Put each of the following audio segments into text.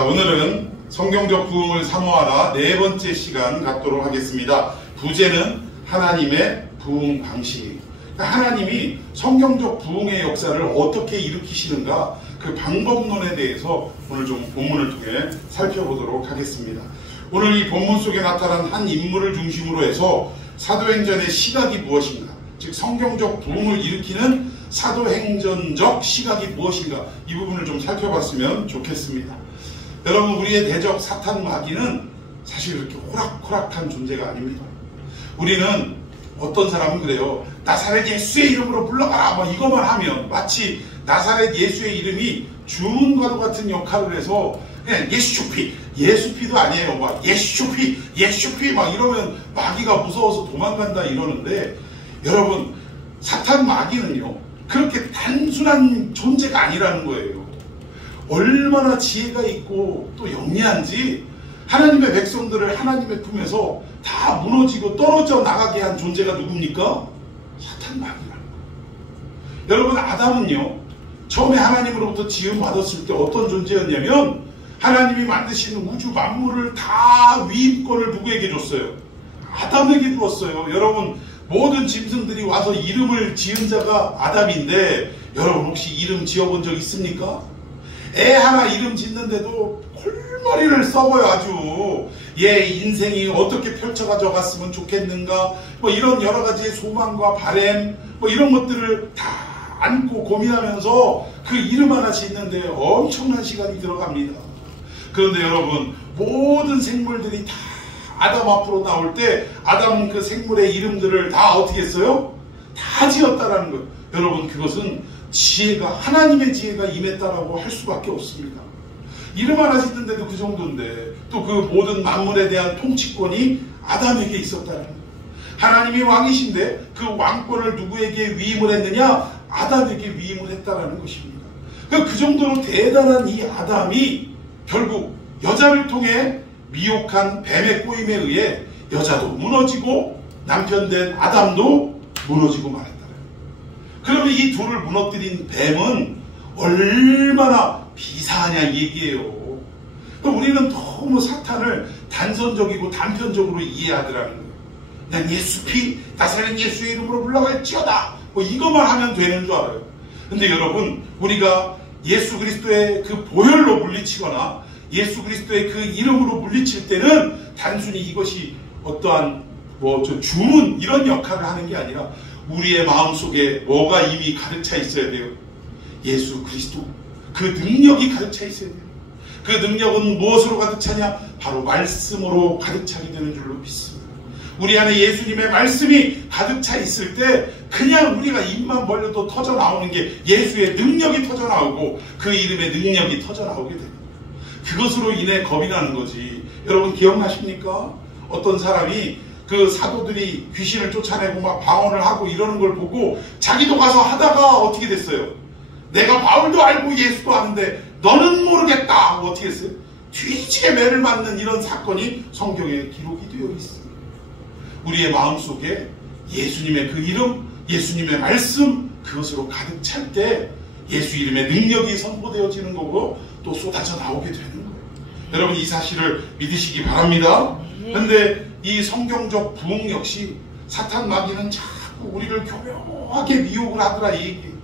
오늘은 성경적 부흥을 사모하라 네 번째 시간 갖도록 하겠습니다. 부제는 하나님의 부흥 방식. 하나님이 성경적 부흥의 역사를 어떻게 일으키시는가, 그 방법론에 대해서 오늘 좀 본문을 통해 살펴보도록 하겠습니다. 오늘 이 본문 속에 나타난 한 인물을 중심으로 해서 사도행전의 시각이 무엇인가, 즉 성경적 부흥을 일으키는 사도행전적 시각이 무엇인가, 이 부분을 좀 살펴봤으면 좋겠습니다. 여러분, 우리의 대적 사탄 마귀는 사실 그렇게 호락호락한 존재가 아닙니다. 우리는 어떤 사람은 그래요. 나사렛 예수의 이름으로 물러가라, 뭐 이것만 하면 마치 나사렛 예수의 이름이 주문과도 같은 역할을 해서 그냥 예수피도 아니에요. 막 예수피 막 이러면 마귀가 무서워서 도망간다 이러는데, 여러분, 사탄 마귀는요 그렇게 단순한 존재가 아니라는 거예요. 얼마나 지혜가 있고 또 영리한지 하나님의 백성들을 하나님의 품에서 다 무너지고 떨어져 나가게 한 존재가 누굽니까? 사탄 마귀라는 거예요. 여러분, 아담은요 처음에 하나님으로부터 지음 받았을 때 어떤 존재였냐면, 하나님이 만드신 우주 만물을 다 위임권을 누구에게 줬어요? 아담에게 주었어요. 여러분, 모든 짐승들이 와서 이름을 지은 자가 아담인데, 여러분 혹시 이름 지어본 적 있습니까? 애 하나 이름 짓는데도 골머리를 써봐요. 아주 얘 인생이 어떻게 펼쳐가져 갔으면 좋겠는가, 뭐 이런 여러 가지의 소망과 바램, 뭐 이런 것들을 다 안고 고민하면서 그 이름 하나 짓는데 엄청난 시간이 들어갑니다. 그런데 여러분, 모든 생물들이 다 아담 앞으로 나올 때 아담은 그 생물의 이름들을 다 어떻게 했어요? 다 지었다라는 거예요. 여러분, 그것은 지혜가, 하나님의 지혜가 임했다라고 할 수밖에 없습니다. 이름 하나 짓는데도 그 정도인데, 또 그 모든 만물에 대한 통치권이 아담에게 있었다는 거예요. 하나님이 왕이신데 그 왕권을 누구에게 위임을 했느냐? 아담에게 위임을 했다라는 것입니다. 그 정도로 대단한 이 아담이 결국 여자를 통해 미혹한 뱀의 꼬임에 의해 여자도 무너지고 남편 된 아담도 무너지고 말했다. 그러면 이 둘을 무너뜨린 뱀은 얼마나 비사하냐 얘기예요. 우리는 너무 사탄을 단선적이고 단편적으로 이해하더라는 거예요. 그냥 예수피, 나사렛 예수의 이름으로 물러갈지어다, 뭐 이것만 하면 되는 줄 알아요. 근데 여러분, 우리가 예수 그리스도의 그 보혈로 물리치거나 예수 그리스도의 그 이름으로 물리칠 때는 단순히 이것이 어떠한 주문 이런 역할을 하는 게 아니라 우리의 마음속에 뭐가 이미 가득 차 있어야 돼요? 예수 그리스도, 그 능력이 가득 차 있어야 돼요. 그 능력은 무엇으로 가득 차냐? 바로 말씀으로 가득 차게 되는 줄로 믿습니다. 우리 안에 예수님의 말씀이 가득 차 있을 때 그냥 우리가 입만 벌려도 터져 나오는 게 예수의 능력이 터져 나오고 그 이름의 능력이 터져 나오게 됩니다. 그것으로 인해 겁이 나는 거지. 여러분 기억나십니까? 어떤 사람이 그 사도들이 귀신을 쫓아내고 막 방언을 하고 이러는 걸 보고 자기도 가서 하다가 어떻게 됐어요? 내가 바울도 알고 예수도 아는데 너는 모르겠다 하고 어떻게 했어요? 뒤지게 매를 맞는 이런 사건이 성경에 기록이 되어 있습니다. 우리의 마음속에 예수님의 그 이름, 예수님의 말씀, 그것으로 가득 찰 때 예수 이름의 능력이 선포되어지는 거고 또 쏟아져 나오게 되는 거예요. 여러분, 이 사실을 믿으시기 바랍니다. 그런데 이 성경적 부흥 역시 사탄 마귀는 자꾸 우리를 교묘하게 미혹을 하더라 이 얘기예요.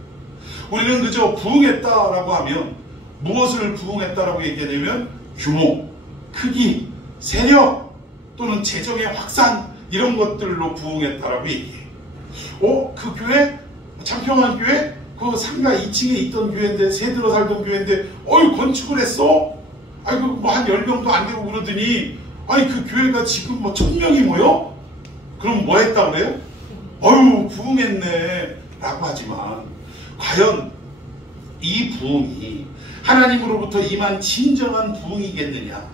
우리는 그저 부흥했다라고 하면 무엇을 부흥했다라고 얘기하냐면 규모, 크기, 세력 또는 재정의 확산, 이런 것들로 부흥했다라고 얘기해요. 그 교회, 창평한 교회, 그 상가 2층에 있던 교회인데, 새 들어 살던 교회인데 건축을 했어? 아이고 뭐 한 10명도 안 되고 그러더니 그 교회가 지금 뭐 1000명이 모여? 그럼 뭐 했다고 그래요? 부흥했네 라고 하지만, 과연 이 부흥이 하나님으로부터 임한 진정한 부흥이겠느냐,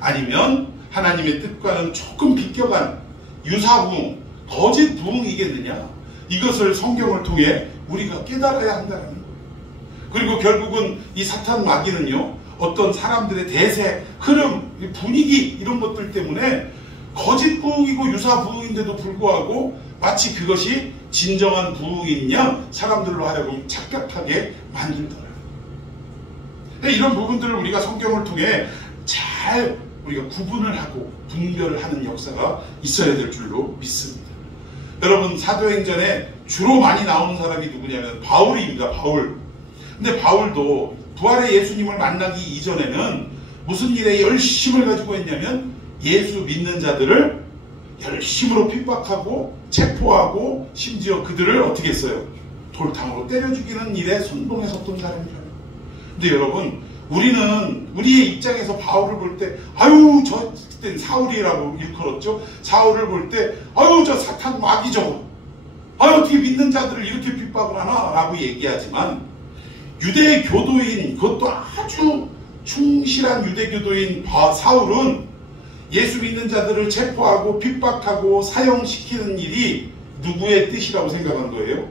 아니면 하나님의 뜻과는 조금 비껴간 유사부흥, 거짓 부흥이겠느냐, 이것을 성경을 통해 우리가 깨달아야 한다는 거예요. 그리고 결국은 이 사탄 마귀는요, 어떤 사람들의 대세, 흐름, 분위기 이런 것들 때문에 거짓 부흥이고 유사 부흥인데도 불구하고 마치 그것이 진정한 부흥인 양 사람들로 하여금 착각하게 만들더라고요. 이런 부분들을 우리가 성경을 통해 잘 우리가 구분을 하고 분별을 하는 역사가 있어야 될 줄로 믿습니다. 여러분, 사도행전에 주로 많이 나오는 사람이 누구냐면 바울입니다. 바울. 근데 바울도 부활의 예수님을 만나기 이전에는 무슨 일에 열심을 가지고 했냐면 예수 믿는 자들을 열심으로 핍박하고 체포하고 심지어 그들을 어떻게 했어요? 돌탕으로 때려 죽이는 일에 선봉에 섰던 사람이에요. 근데 여러분, 우리는 우리의 입장에서 바울을 볼 때 아유 저 그땐 사울이라고 일컬었죠. 사울을 볼 때 아유 저 사탄 마귀죠. 아유 어떻게 믿는 자들을 이렇게 핍박을 하나 라고 얘기하지만 유대 교도인, 그것도 아주 충실한 유대 교도인 사울은 예수 믿는 자들을 체포하고 핍박하고 사형시키는 일이 누구의 뜻이라고 생각한 거예요?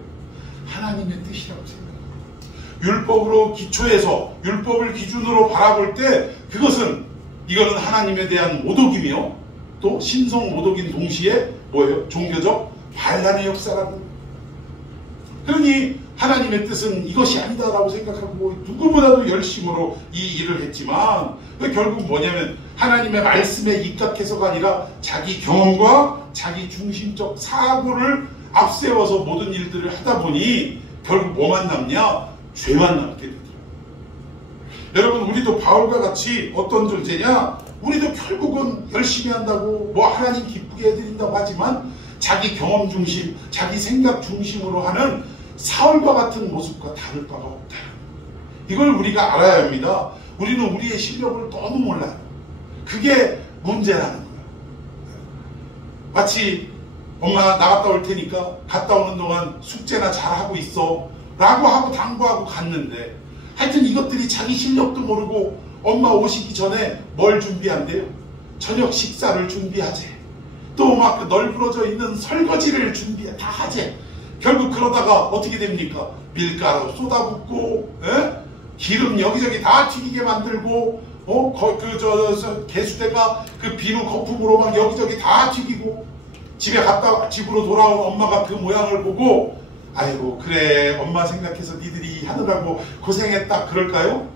하나님의 뜻이라고 생각합니다. 율법으로 기초해서 율법을 기준으로 바라볼 때 이거는 하나님에 대한 모독이며 또 신성 모독인 동시에 뭐예요? 종교적 반란의 역사라는 거예요. 그러니 하나님의 뜻은 이것이 아니다라고 생각하고 누구보다도 열심으로 이 일을 했지만 결국 뭐냐면 하나님의 말씀에 입각해서가 아니라 자기 경험과 자기 중심적 사고를 앞세워서 모든 일들을 하다 보니 결국 뭐만 남냐? 죄만 남게 되더라고요. 여러분, 우리도 바울과 같이 어떤 존재냐? 우리도 결국은 열심히 한다고 뭐 하나님 기쁘게 해드린다고 하지만 자기 경험 중심, 자기 생각 중심으로 하는 사울과 같은 모습과 다를 바가 없다. 이걸 우리가 알아야 합니다. 우리는 우리의 실력을 너무 몰라요. 그게 문제라는 거예요. 마치 엄마 나갔다 올 테니까 갔다 오는 동안 숙제나 잘하고 있어 라고 하고 당부하고 갔는데 하여튼 이것들이 자기 실력도 모르고 엄마 오시기 전에 뭘 준비한대요? 저녁 식사를 준비하재. 또 막 널브러져 있는 설거지를 다 하재. 결국 그러다가 어떻게 됩니까? 밀가루 쏟아붓고 기름 여기저기 다 튀기게 만들고 개수대가 그 비누 거품으로 막 여기저기 다 튀기고 집으로 돌아온 엄마가 그 모양을 보고 아이고 그래 엄마 생각해서 니들이 하느라고 고생했다 그럴까요?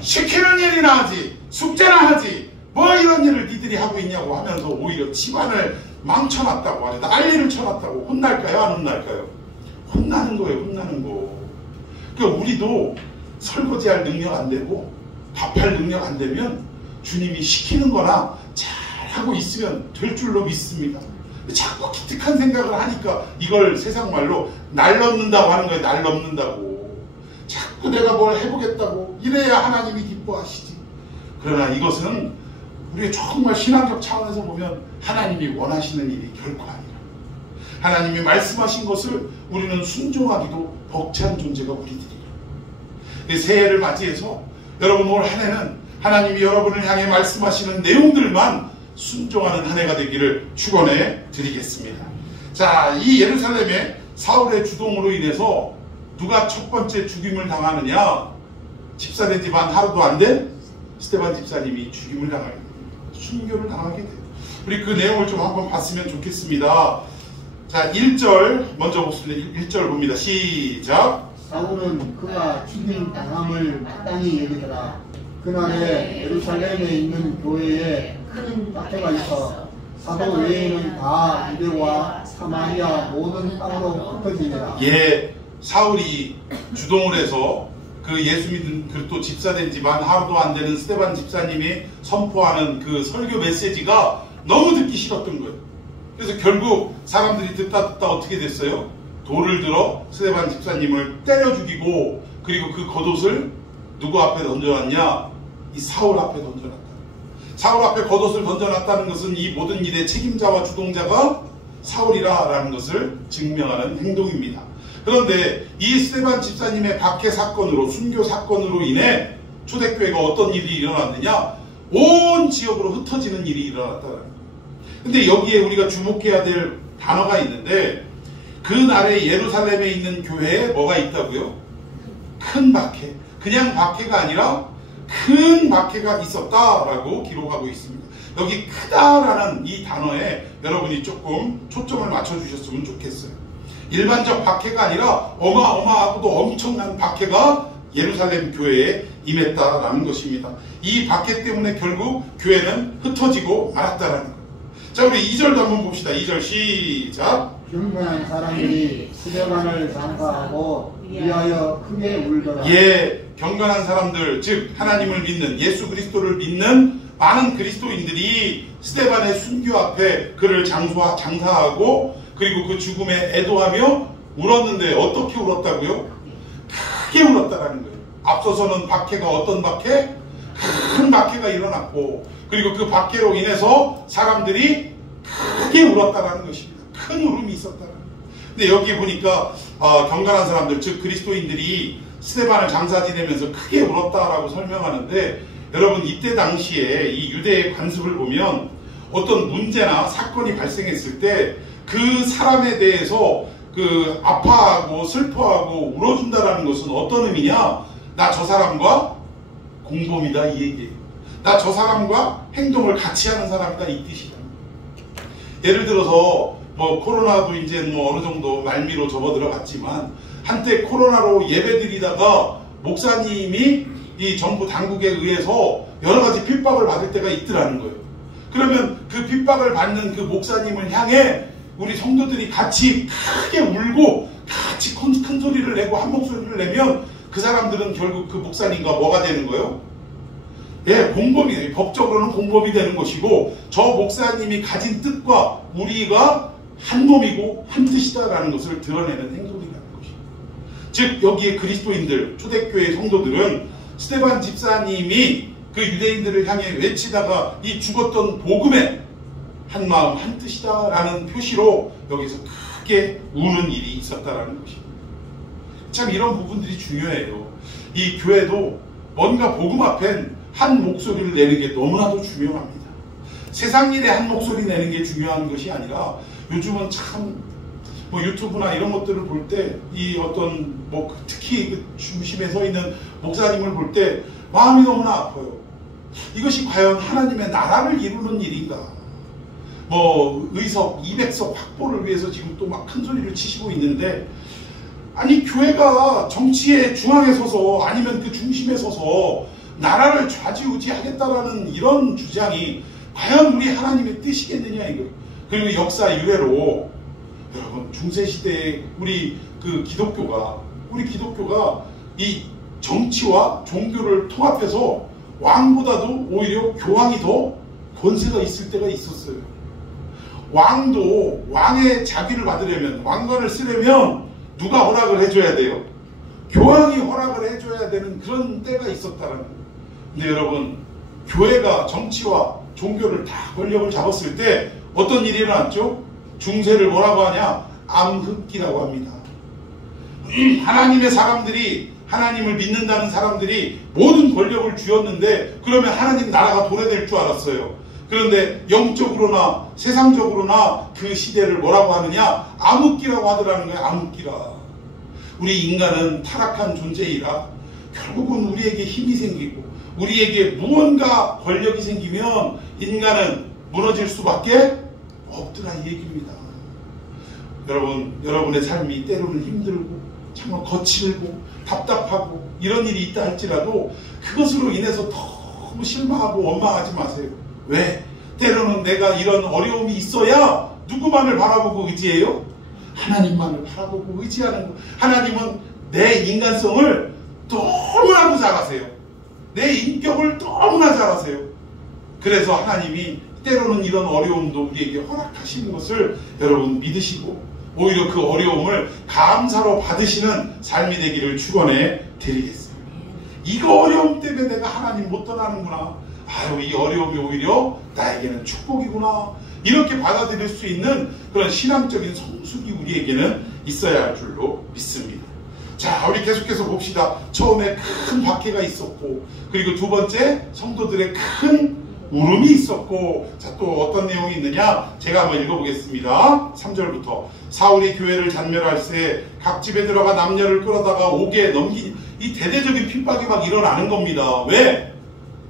시키는 일이나 하지 숙제나 하지 뭐 이런 일을 니들이 하고 있냐고 하면서 오히려 집안을 망쳐놨다고 하죠. 난리를 쳐놨다고 혼날까요? 안 혼날까요? 혼나는 거예요. 혼나는 거. 그러니까 우리도 설거지할 능력 안 되고 밥할 능력 안 되면 주님이 시키는 거나 잘하고 있으면 될 줄로 믿습니다. 자꾸 기특한 생각을 하니까 이걸 세상 말로 날 넘는다고 하는 거예요. 날 넘는다고. 자꾸 내가 뭘 해보겠다고. 이래야 하나님이 기뻐하시지. 그러나 이것은 우리가 정말 신앙적 차원에서 보면 하나님이 원하시는 일이 결코 아니라 하나님이 말씀하신 것을 우리는 순종하기도 벅찬 존재가 우리들이라. 새해를 맞이해서 여러분 올 한 해는 하나님이 여러분을 향해 말씀하시는 내용들만 순종하는 한 해가 되기를 축원해 드리겠습니다. 자, 이 예루살렘의 사울의 주동으로 인해서 누가 첫 번째 죽임을 당하느냐? 집사된 지 한 하루도 안 된 스데반 집사님이 죽임을 당하게 됩니다. 순교를 당하게 돼요. 우리 그 내용을 좀 한번 봤으면 좋겠습니다. 자, 1절 먼저 보겠습니다. 1절 봅니다. 시작. 사울은 그가 죽임 당함을 마땅히 여기더라. 그날에 예루살렘에 있는 교회에 큰 박해가 있어 사도 외에는 다 유대와 사마리아 모든 땅으로 흩어지니라. 예, 사울이 주동을 해서 그 예수 믿는 또 집사된 지 만 하루도 안 되는 스데반 집사님이 선포하는 그 설교 메시지가 너무 듣기 싫었던 거예요. 그래서 결국 사람들이 듣다 어떻게 됐어요? 돌을 들어 스데반 집사님을 때려 죽이고 그리고 그 겉옷을 누구 앞에 던져놨냐? 이 사울 앞에 던져놨다. 사울 앞에 겉옷을 던져놨다는 것은 이 모든 일의 책임자와 주동자가 사울이라는 것을 증명하는 행동입니다. 그런데 이 스데반 집사님의 박해 사건으로 순교 사건으로 인해 초대교회가 어떤 일이 일어났느냐? 온 지역으로 흩어지는 일이 일어났다는 거예요. 근데 여기에 우리가 주목해야 될 단어가 있는데 그날에 예루살렘에 있는 교회에 뭐가 있다고요? 큰 박해. 그냥 박해가 아니라 큰 박해가 있었다라고 기록하고 있습니다. 여기 크다라는 이 단어에 여러분이 조금 초점을 맞춰주셨으면 좋겠어요. 일반적 박해가 아니라 어마어마하고도 엄청난 박해가 예루살렘 교회에 임했다라는 것입니다. 이 박해 때문에 결국 교회는 흩어지고 말았다라는 거예요. 자, 우리 2절도 한번 봅시다. 2절 시작. 경건한 사람들이 스데반을 장사하고 위하여 크게 울더라. 예, 경건한 사람들, 즉 하나님을 믿는, 예수 그리스도를 믿는 많은 그리스도인들이 스데반의 순교 앞에 그를 장사하고 그리고 그 죽음에 애도하며 울었는데 어떻게 울었다고요? 크게 울었다라는 거예요. 앞서서는 박해가 어떤 박해? 큰 박해가 일어났고 그리고 그 박해로 인해서 사람들이 크게 울었다라는 것입니다. 큰 울음이 있었다라는 거예요. 근데 여기 보니까 경건한 사람들, 즉 그리스도인들이 스데반을 장사 지내면서 크게 울었다라고 설명하는데, 여러분 이때 당시에 이 유대의 관습을 보면 어떤 문제나 사건이 발생했을 때 그 사람에 대해서 그 아파하고 슬퍼하고 울어준다라는 것은 어떤 의미냐? 나 저 사람과 공범이다 이 얘기예요. 나 저 사람과 행동을 같이 하는 사람이다 이 뜻이다. 예를 들어서 뭐 코로나도 이제 뭐 어느 정도 말미로 접어들어갔지만 한때 코로나로 예배드리다가 목사님이 이 정부 당국에 의해서 여러 가지 핍박을 받을 때가 있더라는 거예요. 그러면 그 핍박을 받는 그 목사님을 향해 우리 성도들이 같이 크게 울고 같이 큰 소리를 내고 한 목소리를 내면 그 사람들은 결국 그 목사님과 뭐가 되는 거예요? 예, 공범이, 법적으로는 공범이 되는 것이고 저 목사님이 가진 뜻과 우리가 한 몸이고 한 뜻이다라는 것을 드러내는 행동이라는 것입니다. 즉 여기에 그리스도인들, 초대교회 성도들은 스데반 집사님이 그 유대인들을 향해 외치다가 이 죽었던 복음의 한 마음 한 뜻이다라는 표시로 여기서 크게 우는 일이 있었다라는 것입니다. 참 이런 부분들이 중요해요. 이 교회도 뭔가 복음 앞엔 한 목소리를 내는 게 너무나도 중요합니다. 세상 일에 한 목소리 내는 게 중요한 것이 아니라 요즘은 참 뭐 유튜브나 이런 것들을 볼 때 이 어떤 뭐 특히 그 중심에 서 있는 목사님을 볼 때 마음이 너무나 아파요. 이것이 과연 하나님의 나라를 이루는 일인가? 뭐 의석 200석 확보를 위해서 지금 또 막 큰 소리를 치시고 있는데, 아니 교회가 정치의 중앙에 서서 아니면 그 중심에 서서 나라를 좌지우지하겠다라는 이런 주장이 과연 우리 하나님의 뜻이겠느냐 이거예요. 그리고 역사 유래로 여러분 중세시대에 우리 기독교가 이 정치와 종교를 통합해서 왕보다도 오히려 교황이 더 권세가 있을 때가 있었어요. 왕도 왕의 자비를 받으려면, 왕관을 쓰려면 누가 허락을 해줘야 돼요? 교황이 허락을 해줘야 되는 그런 때가 있었다는 거예요. 근데 여러분, 교회가 정치와 종교를 다 권력을 잡았을 때 어떤 일이 일어났죠? 중세를 뭐라고 하냐? 암흑기라고 합니다. 하나님의 사람들이, 하나님을 믿는다는 사람들이 모든 권력을 쥐었는데 그러면 하나님 나라가 도래될 줄 알았어요. 그런데 영적으로나 세상적으로나 그 시대를 뭐라고 하느냐? 암흑기라고 하더라는 거예요. 암흑기라. 우리 인간은 타락한 존재이라 결국은 우리에게 힘이 생기고 우리에게 무언가 권력이 생기면 인간은 무너질 수밖에 없더라 이 얘기입니다. 여러분, 여러분의 삶이 때로는 힘들고 정말 거칠고 답답하고 이런 일이 있다 할지라도 그것으로 인해서 너무 실망하고 원망하지 마세요. 왜? 때로는 내가 이런 어려움이 있어야 누구만을 바라보고 의지해요? 하나님만을 바라보고 의지하는 거. 하나님은 내 인간성을 너무나도 잘 아세요. 내 인격을 너무나 잘 아세요. 그래서 하나님이 때로는 이런 어려움도 우리에게 허락하시는 것을 여러분 믿으시고 오히려 그 어려움을 감사로 받으시는 삶이 되기를 축원해 드리겠습니다. 이거 어려움 때문에 내가 하나님 못 떠나는구나. 아유, 이 어려움이 오히려 나에게는 축복이구나. 이렇게 받아들일 수 있는 그런 신앙적인 성숙이 우리에게는 있어야 할 줄로 믿습니다. 자, 우리 계속해서 봅시다. 처음에 큰 박해가 있었고, 그리고 두 번째 성도들의 큰 울음이 있었고, 자, 또 어떤 내용이 있느냐? 제가 한번 읽어보겠습니다. 3절부터. 사울이 교회를 잔멸할세 각 집에 들어가 남녀를 끌어다가 옥에 넘긴 이 대대적인 핍박이 막 일어나는 겁니다. 왜?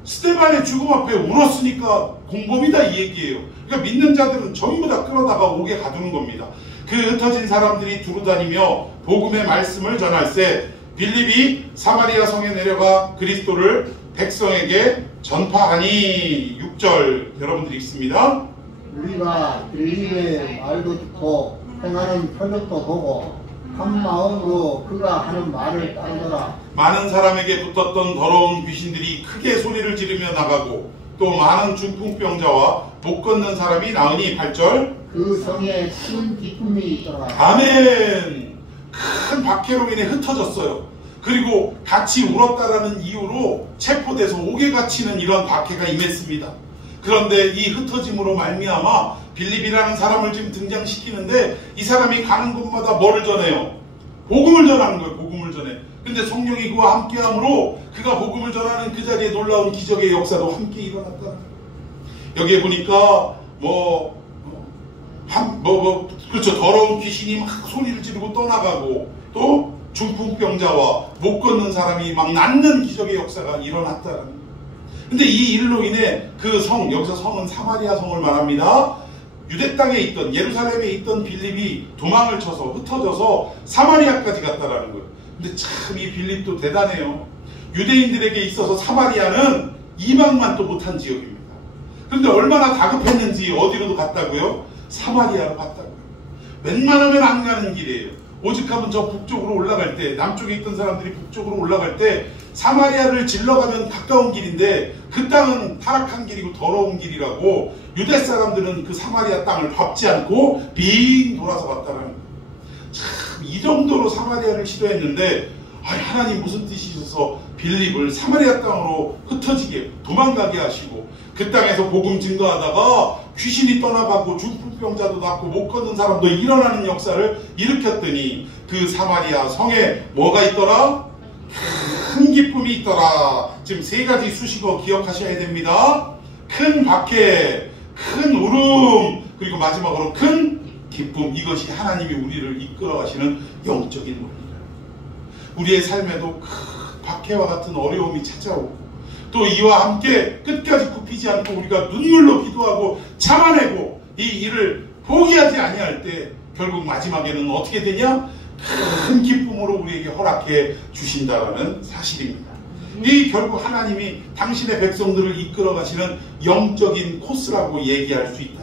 스데반의 죽음 앞에 울었으니까 공범이다 이 얘기예요. 그러니까 믿는 자들은 전부 다 끌어다가 옥에 가두는 겁니다. 그 흩어진 사람들이 두루다니며 복음의 말씀을 전할세 빌립이 사마리아 성에 내려가 그리스도를 백성에게 전파하니 6절 여러분들이 읽습니다. 우리가 빌립의 말도 듣고 행하는 표적도 보고 한 마음으로 그가 하는 말을 따르더라. 많은 사람에게 붙었던 더러운 귀신들이 크게 소리를 지르며 나가고 또 많은 중풍병자와 못 걷는 사람이 나으니 8절 그 성에 큰 기쁨이 있더라. 아멘. 큰 박해로 인해 흩어졌어요. 그리고 같이 울었다라는 이유로 체포돼서 옥에 갇히는 이런 박해가 임했습니다. 그런데 이 흩어짐으로 말미암아 빌립이라는 사람을 지금 등장시키는데 이 사람이 가는 곳마다 뭐를 전해요? 복음을 전하는 거예요. 복음을 전해. 근데 성령이 그와 함께함으로 그가 복음을 전하는 그 자리에 놀라운 기적의 역사도 함께 일어났다. 여기에 보니까 그렇죠. 더러운 귀신이 막 소리를 지르고 떠나가고 또 중풍병자와 못 걷는 사람이 막 낫는 기적의 역사가 일어났다는 거예요. 근데 이 일로 인해 그 성, 여기서 성은 사마리아 성을 말합니다. 유대 땅에 있던 예루살렘에 있던 빌립이 도망을 쳐서 흩어져서 사마리아까지 갔다라는 거예요. 근데 참 이 빌립도 대단해요. 유대인들에게 있어서 사마리아는 이방만 또 못한 지역입니다. 그런데 얼마나 다급했는지 어디로도 갔다고요? 사마리아로 갔다고요. 웬만하면 안 가는 길이에요. 오직하면 저 북쪽으로 올라갈 때, 남쪽에 있던 사람들이 북쪽으로 올라갈 때 사마리아를 질러가면 가까운 길인데 그 땅은 타락한 길이고 더러운 길이라고 유대 사람들은 그 사마리아 땅을 밟지 않고 빙 돌아서 갔다는 거예요. 참 이 정도로 사마리아를 싫어했는데 하나님 무슨 뜻이셔서 빌립을 사마리아 땅으로 흩어지게 도망가게 하시고 그 땅에서 복음 증거하다가 귀신이 떠나가고 중풍병자도 낫고 못 걷는 사람도 일어나는 역사를 일으켰더니 그 사마리아 성에 뭐가 있더라? 큰 기쁨이 있더라. 지금 세 가지 수식어 기억하셔야 됩니다. 큰 박해, 큰 울음, 그리고 마지막으로 큰 기쁨. 이것이 하나님이 우리를 이끌어 가시는 영적인 원리다. 우리의 삶에도 큰 박해와 같은 어려움이 찾아오고 또 이와 함께 끝까지 굽히지 않고 우리가 눈물로 기도하고 참아내고 이 일을 포기하지 아니할 때 결국 마지막에는 어떻게 되냐? 큰 기쁨으로 우리에게 허락해 주신다라는 사실입니다. 이 결국 하나님이 당신의 백성들을 이끌어 가시는 영적인 코스라고 얘기할 수 있다.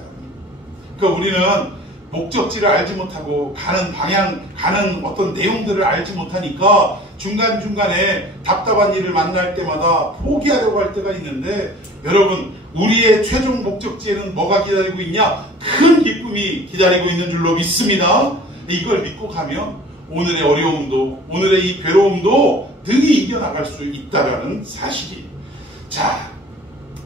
그러니까 우리는 목적지를 알지 못하고 가는 방향, 가는 어떤 내용들을 알지 못하니까 중간중간에 답답한 일을 만날 때마다 포기하려고 할 때가 있는데 여러분, 우리의 최종 목적지에는 뭐가 기다리고 있냐? 큰 기쁨이 기다리고 있는 줄로 믿습니다. 이걸 믿고 가면 오늘의 어려움도, 오늘의 이 괴로움도 등이 이겨나갈 수 있다는 사실이에요. 자,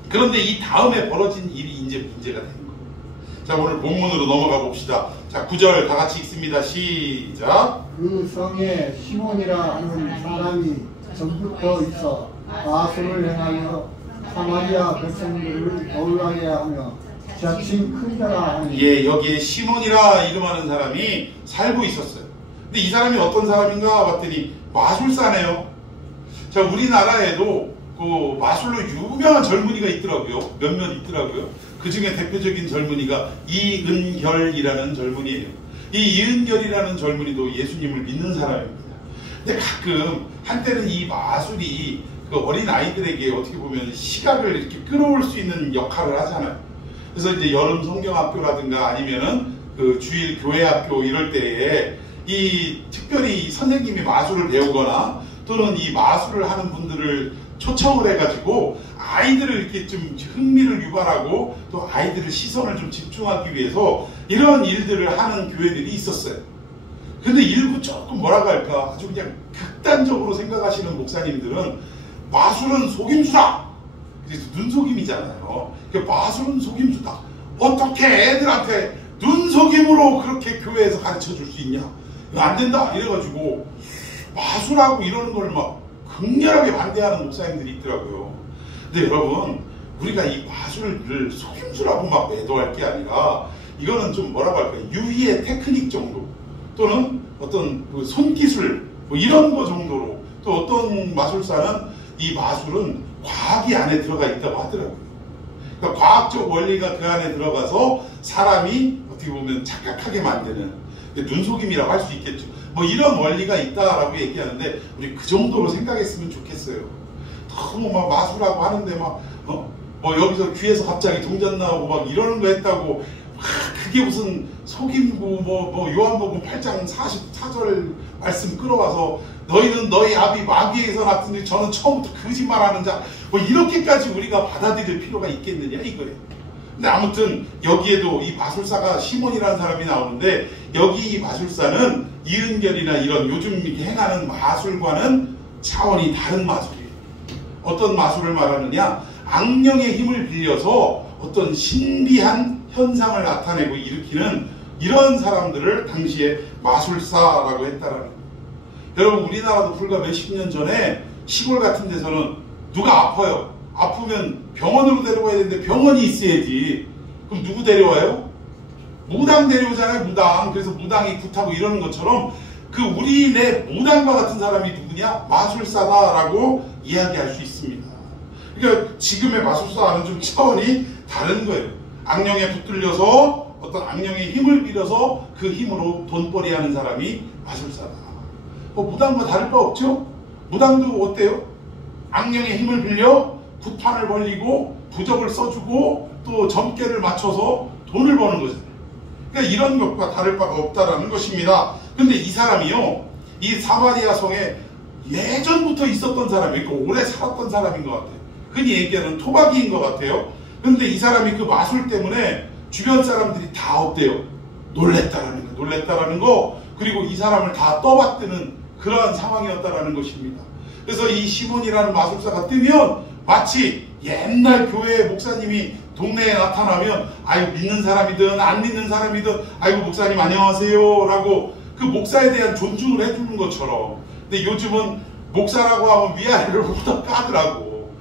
그런데 이 다음에 벌어진 일이 이제 문제가 되는 거예요. 자, 오늘 본문으로 넘어가 봅시다. 자, 9절 다 같이 읽습니다. 시작. 그 성에 시몬이라 하는 사람이 전부터 있어 마술을 행하여 사마리아 백성들을 놀라게 하며 자칭 큰 자라 하니. 예, 여기에 시몬이라 이름하는 사람이 살고 있었어요. 근데 이 사람이 어떤 사람인가 봤더니 마술사네요. 자, 우리나라에도 그 마술로 유명한 젊은이가 있더라고요. 몇몇 있더라고요. 그 중에 대표적인 젊은이가 이은결이라는 젊은이에요. 이 이은결이라는 젊은이도 예수님을 믿는 사람입니다. 근데 가끔 한때는 이 마술이 그 어린 아이들에게 어떻게 보면 시각을 이렇게 끌어올 수 있는 역할을 하잖아요. 그래서 이제 여름 성경학교라든가 아니면은 그 주일 교회학교 이럴 때에 이 특별히 선생님이 마술을 배우거나 또는 이 마술을 하는 분들을 초청을 해가지고 아이들을 이렇게 좀 흥미를 유발하고 또 아이들의 시선을 좀 집중하기 위해서 이런 일들을 하는 교회들이 있었어요. 근데 일부 조금 뭐라고 할까 아주 그냥 극단적으로 생각하시는 목사님들은 마술은 속임수다. 그래서 눈속임이잖아요. 마술은 속임수다. 어떻게 애들한테 눈속임으로 그렇게 교회에서 가르쳐 줄 수 있냐? 이거 안 된다. 이래가지고 마술하고 이러는 걸 막 극렬하게 반대하는 목사님들이 있더라고요. 근데 여러분, 우리가 이 마술을 속임수라고 막 매도할 게 아니라 이거는 좀 뭐라고 할까요? 유희의 테크닉 정도 또는 어떤 그 손기술 뭐 이런 거 정도로 또 어떤 마술사는 이 마술은 과학이 안에 들어가 있다고 하더라고요. 그러니까 과학적 원리가 그 안에 들어가서 사람이 어떻게 보면 착각하게 만드는 눈속임이라고 할 수 있겠죠. 뭐 이런 원리가 있다라고 얘기하는데 우리 그 정도로 생각했으면 좋겠어요. 너무 막 마술하고 하는데 뭐 여기서 귀에서 갑자기 동전 나오고 막 이러는 거 했다고 그게 무슨 속임고 뭐 요한복음 8장 44절 말씀 끌어와서 너희는 너희 아비 마귀에서 났으니 저는 처음부터 거짓말하는 자 뭐 이렇게까지 우리가 받아들일 필요가 있겠느냐 이거예요. 근데 아무튼 여기에도 이 마술사가 시몬이라는 사람이 나오는데 여기 이 마술사는 이은결이나 이런 요즘 행하는 마술과는 차원이 다른 마술이에요. 어떤 마술을 말하느냐, 악령의 힘을 빌려서 어떤 신비한 현상을 나타내고 일으키는 이런 사람들을 당시에 마술사라고 했다라는 거예요. 여러분 우리나라도 불과 몇십 년 전에 시골 같은 데서는 누가 아파요. 아프면 병원으로 데려가야 되는데 병원이 있어야지. 그럼 누구 데려와요? 무당 데려오잖아요. 무당. 그래서 무당이 굿하고 이러는 것처럼 그 우리네 무당과 같은 사람이 누구냐? 마술사다라고 이야기할 수 있습니다. 그러니까 지금의 마술사와는 좀 차원이 다른 거예요. 악령에 붙들려서 어떤 악령의 힘을 빌어서 그 힘으로 돈벌이 하는 사람이 마술사다. 무당과 다를 바 없죠? 무당도 어때요? 악령의 힘을 빌려 구판을 벌리고 부적을 써주고 또 점괘를 맞춰서 돈을 버는 거잖아요. 그러니까 이런 것과 다를 바가 없다라는 것입니다. 근데 이 사람이요, 이 사마리아 성에 예전부터 있었던 사람이고 오래 살았던 사람인 것 같아요. 흔히 얘기하는 토박이인 것 같아요. 근데 이 사람이 그 마술 때문에 주변 사람들이 다 어때요? 놀랬다라는 거, 그리고 이 사람을 다 떠받드는 그러한 상황이었다라는 것입니다. 그래서 이 시몬이라는 마술사가 뜨면 마치 옛날 교회 목사님이 동네에 나타나면 아이고 믿는 사람이든 안 믿는 사람이든 아이고 목사님 안녕하세요 라고 그 목사에 대한 존중을 해주는 것처럼, 근데 요즘은 목사라고 하면 위아래를 훑어 까더라고.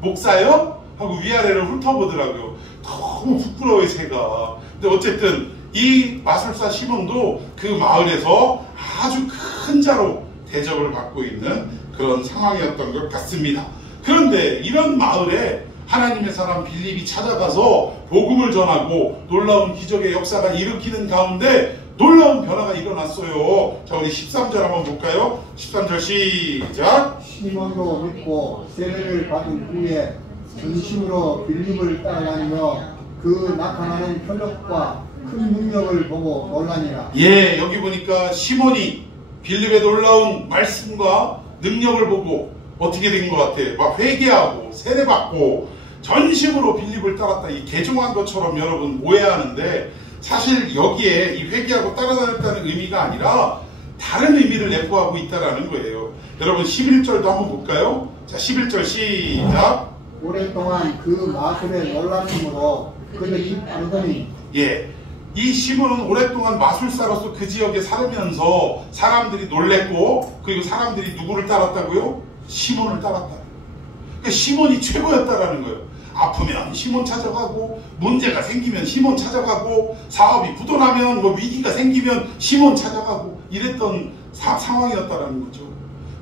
목사요? 하고 위아래를 훑어보더라고요. 너무 부끄러워요 제가. 근데 어쨌든 이 마술사 시몬도 그 마을에서 아주 큰 자로 대접을 받고 있는 그런 상황이었던 것 같습니다. 그런데 이런 마을에 하나님의 사람 빌립이 찾아가서 복음을 전하고 놀라운 기적의 역사가 일으키는 가운데 놀라운 변화가 일어났어요. 자, 우리 13절 한번 볼까요? 13절 시작. 시몬도 믿고 세례를 받은 후에 전심으로 빌립을 따라다니며 그 나타나는 표적과 큰 능력을 보고 놀라니라. 예, 여기 보니까 시몬이 빌립의 놀라운 말씀과 능력을 보고 어떻게 된 것 같아요? 막 회개하고 세례받고 전심으로 빌립을 따랐다. 이 개종한 것처럼 여러분 오해하는데 사실 여기에 이 회개하고 따라다녔다는 의미가 아니라 다른 의미를 내포하고 있다는 거예요. 여러분 11절도 한번 볼까요? 자, 11절 시작. 오랫동안 그 마술에 놀라심으로 그들이 빠르더니. 예, 이 시몬은 오랫동안 마술사로서 그 지역에 살면서 사람들이 놀랬고, 그리고 사람들이 누구를 따랐다고요? 시몬을 따랐다. 그러니까 시몬이 최고였다라는 거예요. 아프면 시몬 찾아가고, 문제가 생기면 시몬 찾아가고, 사업이 부도나면 뭐 위기가 생기면 시몬 찾아가고 이랬던 상황이었다라는 거죠.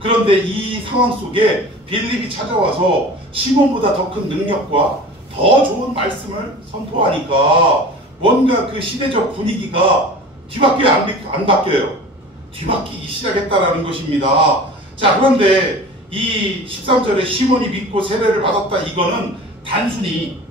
그런데 이 상황 속에 빌립이 찾아와서 시몬보다 더 큰 능력과 더 좋은 말씀을 선포하니까 뭔가 그 시대적 분위기가 뒤바뀌어요? 안 바뀌어요? 뒤바뀌기 시작했다라는 것입니다. 자, 그런데 이 13절에 시몬이 믿고 세례를 받았다, 이거는 단순히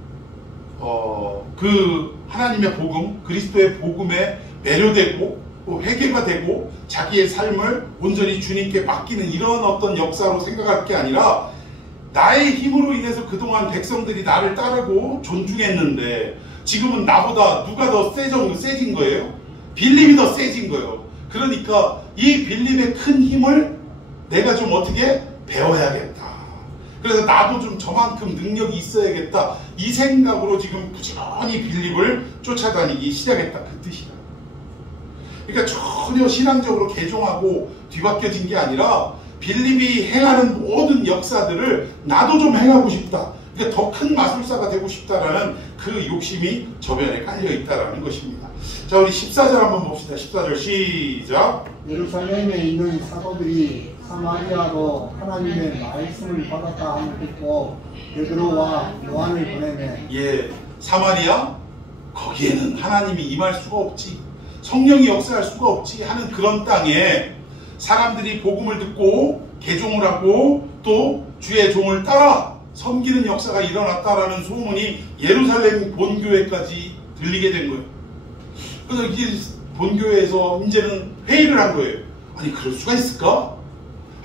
그 하나님의 복음, 그리스도의 복음에 매료되고 또 회개가 되고 자기의 삶을 온전히 주님께 맡기는 이런 어떤 역사로 생각할 게 아니라, 나의 힘으로 인해서 그동안 백성들이 나를 따르고 존중했는데 지금은 나보다 누가 더 세진 거예요? 빌립이 더 세진 거예요. 그러니까 이 빌립의 큰 힘을 내가 좀 어떻게 배워야겠다. 그래서 나도 좀 저만큼 능력이 있어야겠다. 이 생각으로 지금 부지런히 빌립을 쫓아다니기 시작했다. 그 뜻이다. 그러니까 전혀 신앙적으로 개종하고 뒤바뀌어진 게 아니라 빌립이 행하는 모든 역사들을 나도 좀 행하고 싶다. 그러니까 더 큰 마술사가 되고 싶다라는 그 욕심이 저변에 깔려 있다라는 것입니다. 자, 우리 14절 한번 봅시다. 14절 시작. 예루살렘에 있는 사도들이 사마리아로 하나님의 말씀을 받았다 함을 듣고 베드로와 요한을 보내매. 예, 사마리아? 거기에는 하나님이 임할 수가 없지. 성령이 역사할 수가 없지 하는 그런 땅에 사람들이 복음을 듣고 개종을 하고 또 주의 종을 따라 섬기는 역사가 일어났다라는 소문이 예루살렘 본교회까지 들리게 된 거예요. 그래서 이게 본교회에서 이제는 회의를 한 거예요. 아니 그럴 수가 있을까?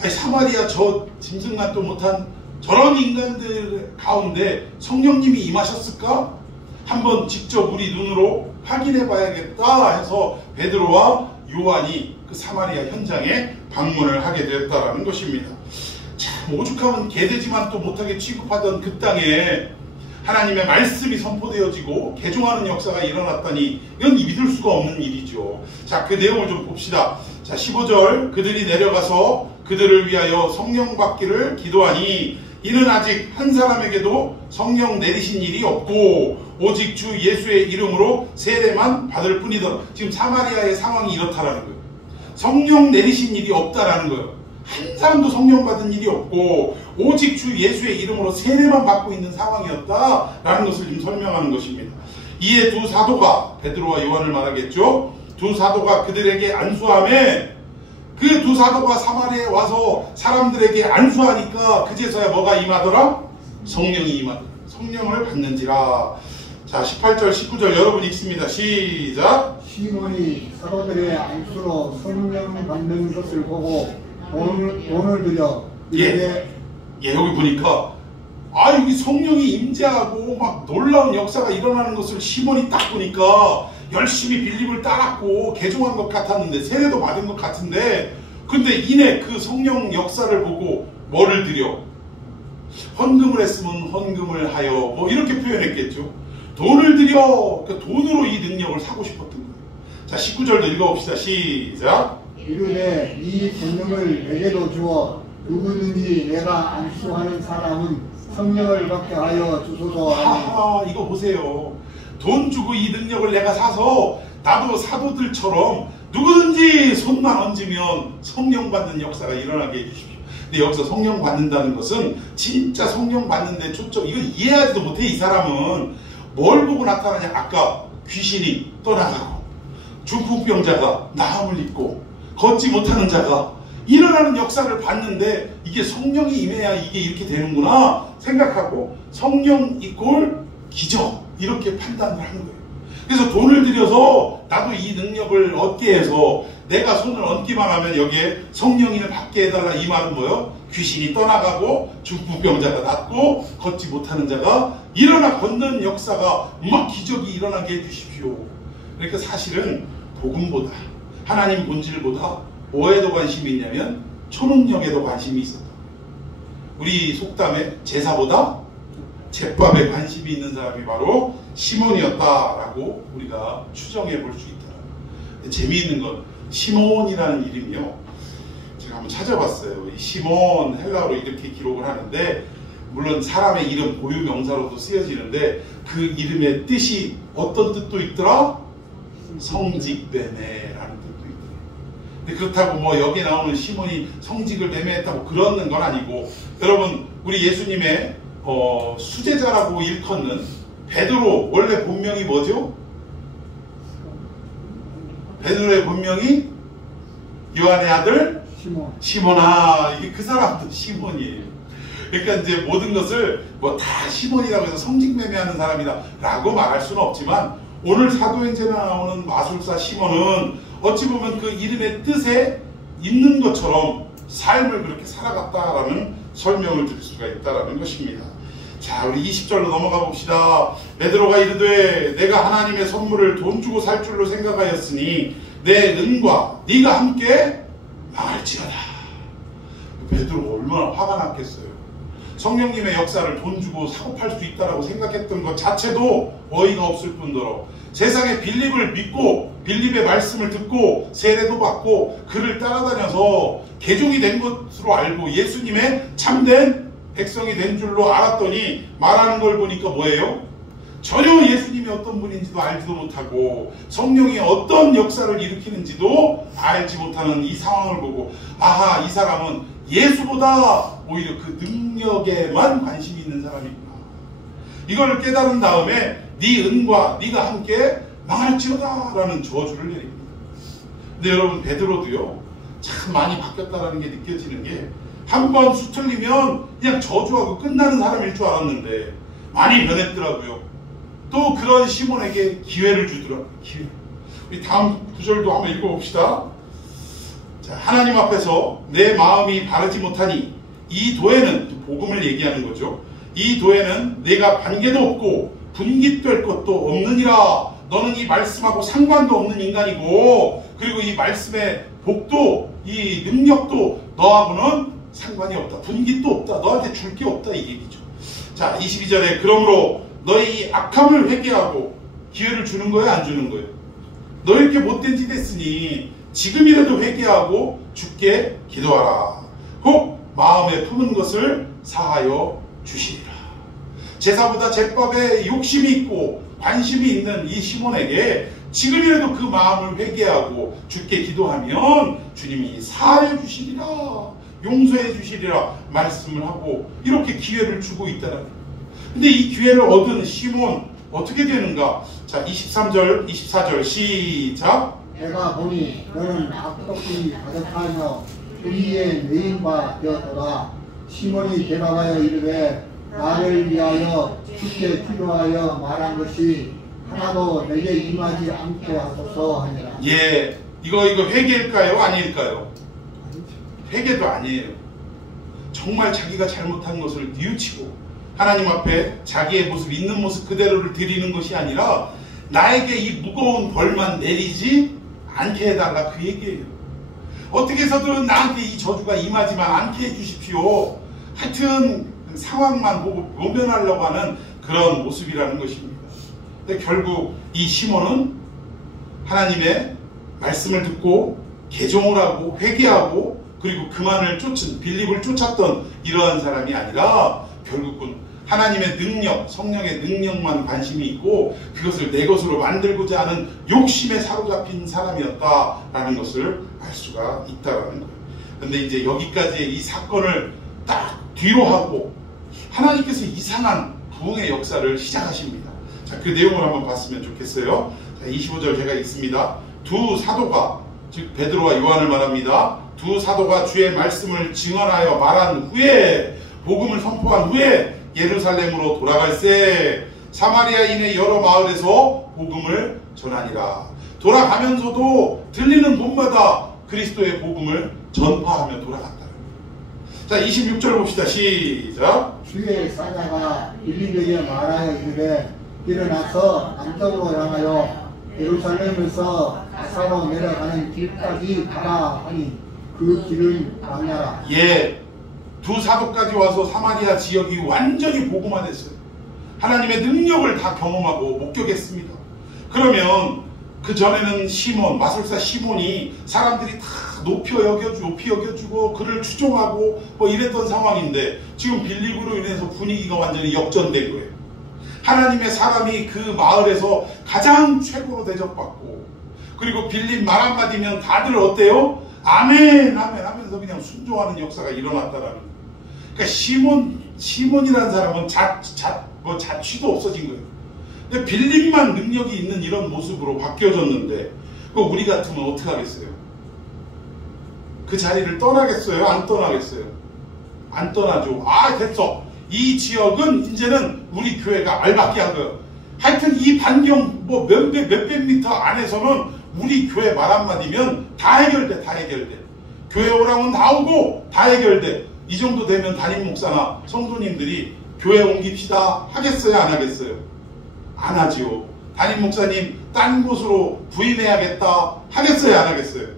아니 사마리아 저 짐승만도 못한 저런 인간들 가운데 성령님이 임하셨을까? 한번 직접 우리 눈으로 확인해 봐야겠다 해서 베드로와 요한이 그 사마리아 현장에 방문을 하게 되었다라는 것입니다. 참 오죽하면 개돼지만 또 못하게 취급하던 그 땅에 하나님의 말씀이 선포되어지고 개종하는 역사가 일어났다니 이건 믿을 수가 없는 일이죠. 자, 그 내용을 좀 봅시다. 자, 15절 그들이 내려가서 그들을 위하여 성령 받기를 기도하니 이는 아직 한 사람에게도 성령 내리신 일이 없고 오직 주 예수의 이름으로 세례만 받을 뿐이더라. 지금 사마리아의 상황이 이렇다라는 거예요. 성령 내리신 일이 없다라는 거예요. 한 사람도 성령 받은 일이 없고 오직 주 예수의 이름으로 세례만 받고 있는 상황이었다라는 것을 지금 설명하는 것입니다. 이에 두 사도가 베드로와 요한을 말하겠죠. 두 사도가 그들에게 안수하며 그 두 사도가 사마리아에 와서 사람들에게 안수하니까 그제서야 뭐가 임하더라? 성령이 임하더라. 성령을 받는지라. 자, 18절 19절 여러분 읽습니다. 시작. 시몬이 사도들의 안수로 성령 받는 것을 보고 돈을 들여 예, 여기 보니까 여기 성령이 임재하고 막 놀라운 역사가 일어나는 것을 시몬이 딱 보니까 열심히 빌립을 따랐고 개종한 것 같았는데 세례도 받은 것 같은데 근데 이내 그 성령 역사를 보고 뭐를 드려? 헌금을 했으면 헌금을 하여 뭐 이렇게 표현했겠죠. 돈을 들여 그 돈으로 이 능력을 사고 싶었던 거예요. 자, 19절도 읽어봅시다. 시작. 이르되 이 권능을 내게도 주어 누구든지 내가 안수하는 사람은 성령을 받게 하여 주소서 하니. 이거 보세요. 돈 주고 이 능력을 내가 사서 나도 사도들처럼 누구든지 손만 얹으면 성령 받는 역사가 일어나게 해주십시오. 근데 여기서 성령 받는다는 것은 진짜 성령 받는데 초점, 이건 이해하지도 못해. 이 사람은 뭘 보고 나타나냐. 아까 귀신이 떠나가고 중풍병자가 나음을 입고 걷지 못하는 자가 일어나는 역사를 봤는데 이게 성령이 임해야 이게 이렇게 되는구나 생각하고 성령 이꼴 기적 이렇게 판단을 하는 거예요. 그래서 돈을 들여서 나도 이 능력을 얻게 해서 내가 손을 얹기만 하면 여기에 성령인을 받게 해달라. 이 말은 뭐예요? 귀신이 떠나가고 중풍병자가 낫고 걷지 못하는 자가 일어나 걷는 역사가 막 기적이 일어나게 해주십시오. 그러니까 사실은 복음보다 하나님 본질보다 뭐에도 관심이 있냐면 초능력에도 관심이 있었다. 우리 속담에 제사보다 제밥에 관심이 있는 사람이 바로 시몬이었다라고 우리가 추정해 볼 수 있다. 재미있는 건 시몬이라는 이름이요. 제가 한번 찾아봤어요. 이 시몬 헬라어로 이렇게 기록을 하는데 물론 사람의 이름 고유명사로도 쓰여지는데 그 이름의 뜻이 어떤 뜻도 있더라? 성직매매라는 뜻도 있더라. 근데 그렇다고 뭐 여기 나오는 시몬이 성직을 매매했다고 그러는 건 아니고 여러분 우리 예수님의 수제자라고 일컫는 베드로 원래 본명이 뭐죠? 베드로의 본명이 요한의 아들 시몬아. 이게 그 사람도 시몬이에요. 그러니까 이제 모든 것을 뭐 다 시몬이라고 해서 성직매매하는 사람이다 라고 말할 수는 없지만 오늘 사도행전에 나오는 마술사 시몬은 어찌 보면 그 이름의 뜻에 있는 것처럼 삶을 그렇게 살아갔다라는 설명을 드릴 수가 있다라는 것입니다. 자, 우리 20절로 넘어가 봅시다. 베드로가 이르되 내가 하나님의 선물을 돈 주고 살 줄로 생각하였으니 내 은과 네가 함께 망할지어다. 베드로 얼마나 화가 났겠어요. 성령님의 역사를 돈 주고 사고 팔 수 있다라고 생각했던 것 자체도 어이가 없을 뿐더러 세상에 빌립을 믿고 빌립의 말씀을 듣고 세례도 받고 그를 따라다녀서 개종이 된 것으로 알고 예수님의 참된 백성이 된 줄로 알았더니 말하는 걸 보니까 뭐예요? 전혀 예수님이 어떤 분인지도 알지도 못하고 성령이 어떤 역사를 일으키는지도 알지 못하는 이 상황을 보고 아하, 이 사람은 예수보다 오히려 그 능력에만 관심이 있는 사람이구나. 이걸 깨달은 다음에 네 은과 네가 함께 망할지어다 라는 저주를 내립니다. 근데 여러분 베드로도요 참 많이 바뀌었다는 게 느껴지는 게 한 번 수틀리면 그냥 저주하고 끝나는 사람일 줄 알았는데 많이 변했더라고요. 또 그런 시몬에게 기회를 주더라고요. 기회. 우리 다음 구절도 한번 읽어봅시다. 자, 하나님 앞에서 내 마음이 바르지 못하니 이 도에는, 복음을 얘기하는 거죠. 이 도에는 내가 관계도 없고 분깃될 것도 없느니라. 너는 이 말씀하고 상관도 없는 인간이고, 그리고 이 말씀의 복도 이 능력도 너하고는 상관이 없다. 분깃도 없다. 너한테 줄 게 없다, 이 얘기죠. 자, 22절에 그러므로 너의 이 악함을 회개하고, 기회를 주는 거예요, 안 주는 거예요? 너 이렇게 못된 짓 했으니 지금이라도 회개하고 주께 기도하라. 혹 마음에 품은 것을 사하여 주시리라. 제사보다 제밥에 욕심이 있고 관심이 있는 이 시몬에게 지금이라도 그 마음을 회개하고 주께 기도하면 주님이 사하여 주시리라, 용서해 주시리라 말씀을 하고 이렇게 기회를 주고 있다는 거예요. 근데 이 기회를 얻은 시몬 어떻게 되는가? 자, 23절, 24절 시작. 내가 보니 너는 악독이 가득하며 우리의 메인바 되었도다. 시몬이 대답하여 이르되 나를 위하여 주께 기도하여 말한 것이 하나도 내게 임하지 않게 하소서 하니라. 예, 이거 회개일까요? 아닐까요? 회개도 아니에요. 정말 자기가 잘못한 것을 뉘우치고 하나님 앞에 자기의 모습, 있는 모습 그대로를 드리는 것이 아니라 나에게 이 무거운 벌만 내리지 않게 해달라, 그 얘기예요. 어떻게 해서든 나한테 이 저주가 임하지만 않게 해주십시오. 하여튼 상황만 보고 모면하려고 하는 그런 모습이라는 것입니다. 근데 결국 이 시몬은 하나님의 말씀을 듣고 개종을 하고 회개하고 그리고 그만을 쫓은, 빌립을 쫓았던 이러한 사람이 아니라 결국은 하나님의 능력, 성령의 능력만 관심이 있고 그것을 내 것으로 만들고자 하는 욕심에 사로잡힌 사람이었다라는 것을 알 수가 있다라는 거예요. 그런데 이제 여기까지의 이 사건을 딱 뒤로 하고 하나님께서 이상한 부흥의 역사를 시작하십니다. 자, 그 내용을 한번 봤으면 좋겠어요. 자, 25절 제가 읽습니다. 두 사도가, 즉 베드로와 요한을 말합니다. 두 사도가 주의 말씀을 증언하여 말한 후에, 복음을 선포한 후에 예루살렘으로 돌아갈새 사마리아인의 여러 마을에서 복음을 전하니라. 돌아가면서도 들리는 곳마다 그리스도의 복음을 전파하며 돌아갔다. 자, 26절 봅시다. 시작. 주의 사자가 빌립에게 말하여 이르되 일어나서 남쪽으로 향하여 예루살렘에서 가사로 내려가는 길까지 가라 하니 그 길은 광야라. 예, 두 사도까지 와서 사마리아 지역이 완전히 복음화됐어요. 하나님의 능력을 다 경험하고 목격했습니다. 그러면 그 전에는 시몬, 마술사 시몬이 사람들이 다 높이 여겨주고 그를 추종하고 뭐 이랬던 상황인데 지금 빌립으로 인해서 분위기가 완전히 역전된 거예요. 하나님의 사람이 그 마을에서 가장 최고로 대접받고, 그리고 빌립 말 한마디면 다들 어때요? 아멘 아멘 하면서 그냥 순종하는 역사가 일어났다라는 거예요. 그러니까 시몬이라는 사람은 자취도 없어진 거예요. 근데 빌립만 능력이 있는 이런 모습으로 바뀌어졌는데 우리 같으면 어떻게 하겠어요? 그 자리를 떠나겠어요? 안 떠나겠어요? 안 떠나죠. 아, 됐어. 이 지역은 이제는 우리 교회가 알맞게 한 거예요. 하여튼 이 반경 몇백 미터 안에서는 우리 교회 말 한마디면 다 해결돼. 교회 오라면 다 오고 다 해결돼. 이 정도 되면 담임 목사나 성도님들이 교회 옮깁시다 하겠어요? 안 하겠어요? 안 하지요. 담임 목사님 딴 곳으로 부임해야겠다 하겠어요? 안 하겠어요?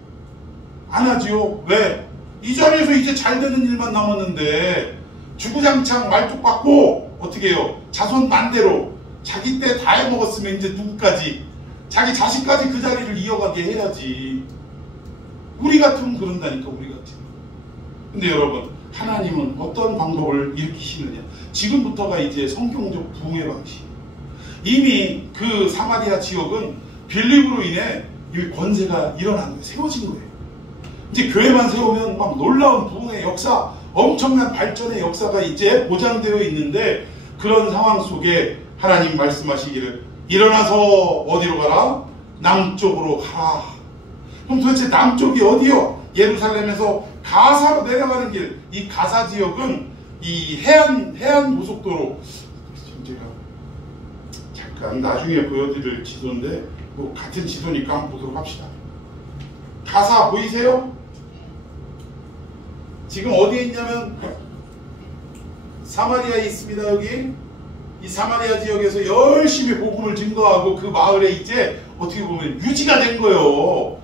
안 하지요. 왜? 이 자리에서 이제 잘 되는 일만 남았는데 주구장창 말뚝 받고 어떻게 해요? 자손 반대로 자기 때 다 해먹었으면 이제 누구까지, 자기 자식까지 그 자리를 이어가게 해야지. 우리 같으면 그런다니까, 우리 같으면. 근데 여러분, 하나님은 어떤 방법을 일으키시느냐? 지금부터가 이제 성경적 부흥의 방식. 이미 그 사마리아 지역은 빌립으로 인해 이 권세가 일어난 거예요. 세워진 거예요. 이제 교회만 세우면 막 놀라운 부흥의 역사, 엄청난 발전의 역사가 이제 보장되어 있는데, 그런 상황 속에 하나님 말씀하시기를 일어나서 어디로 가라? 남쪽으로 가라. 그럼 도대체 남쪽이 어디요? 예루살렘에서 가사로 내려가는 길. 이 가사 지역은 이 해안 고속도로. 지금 제가 잠깐 나중에 보여드릴 지도인데 뭐 같은 지도니까 한번 보도록 합시다. 가사 보이세요? 지금 어디에 있냐면 사마리아에 있습니다. 여기 이 사마리아 지역에서 열심히 복음을 증거하고 그 마을에 이제 어떻게 보면 유지가 된 거예요.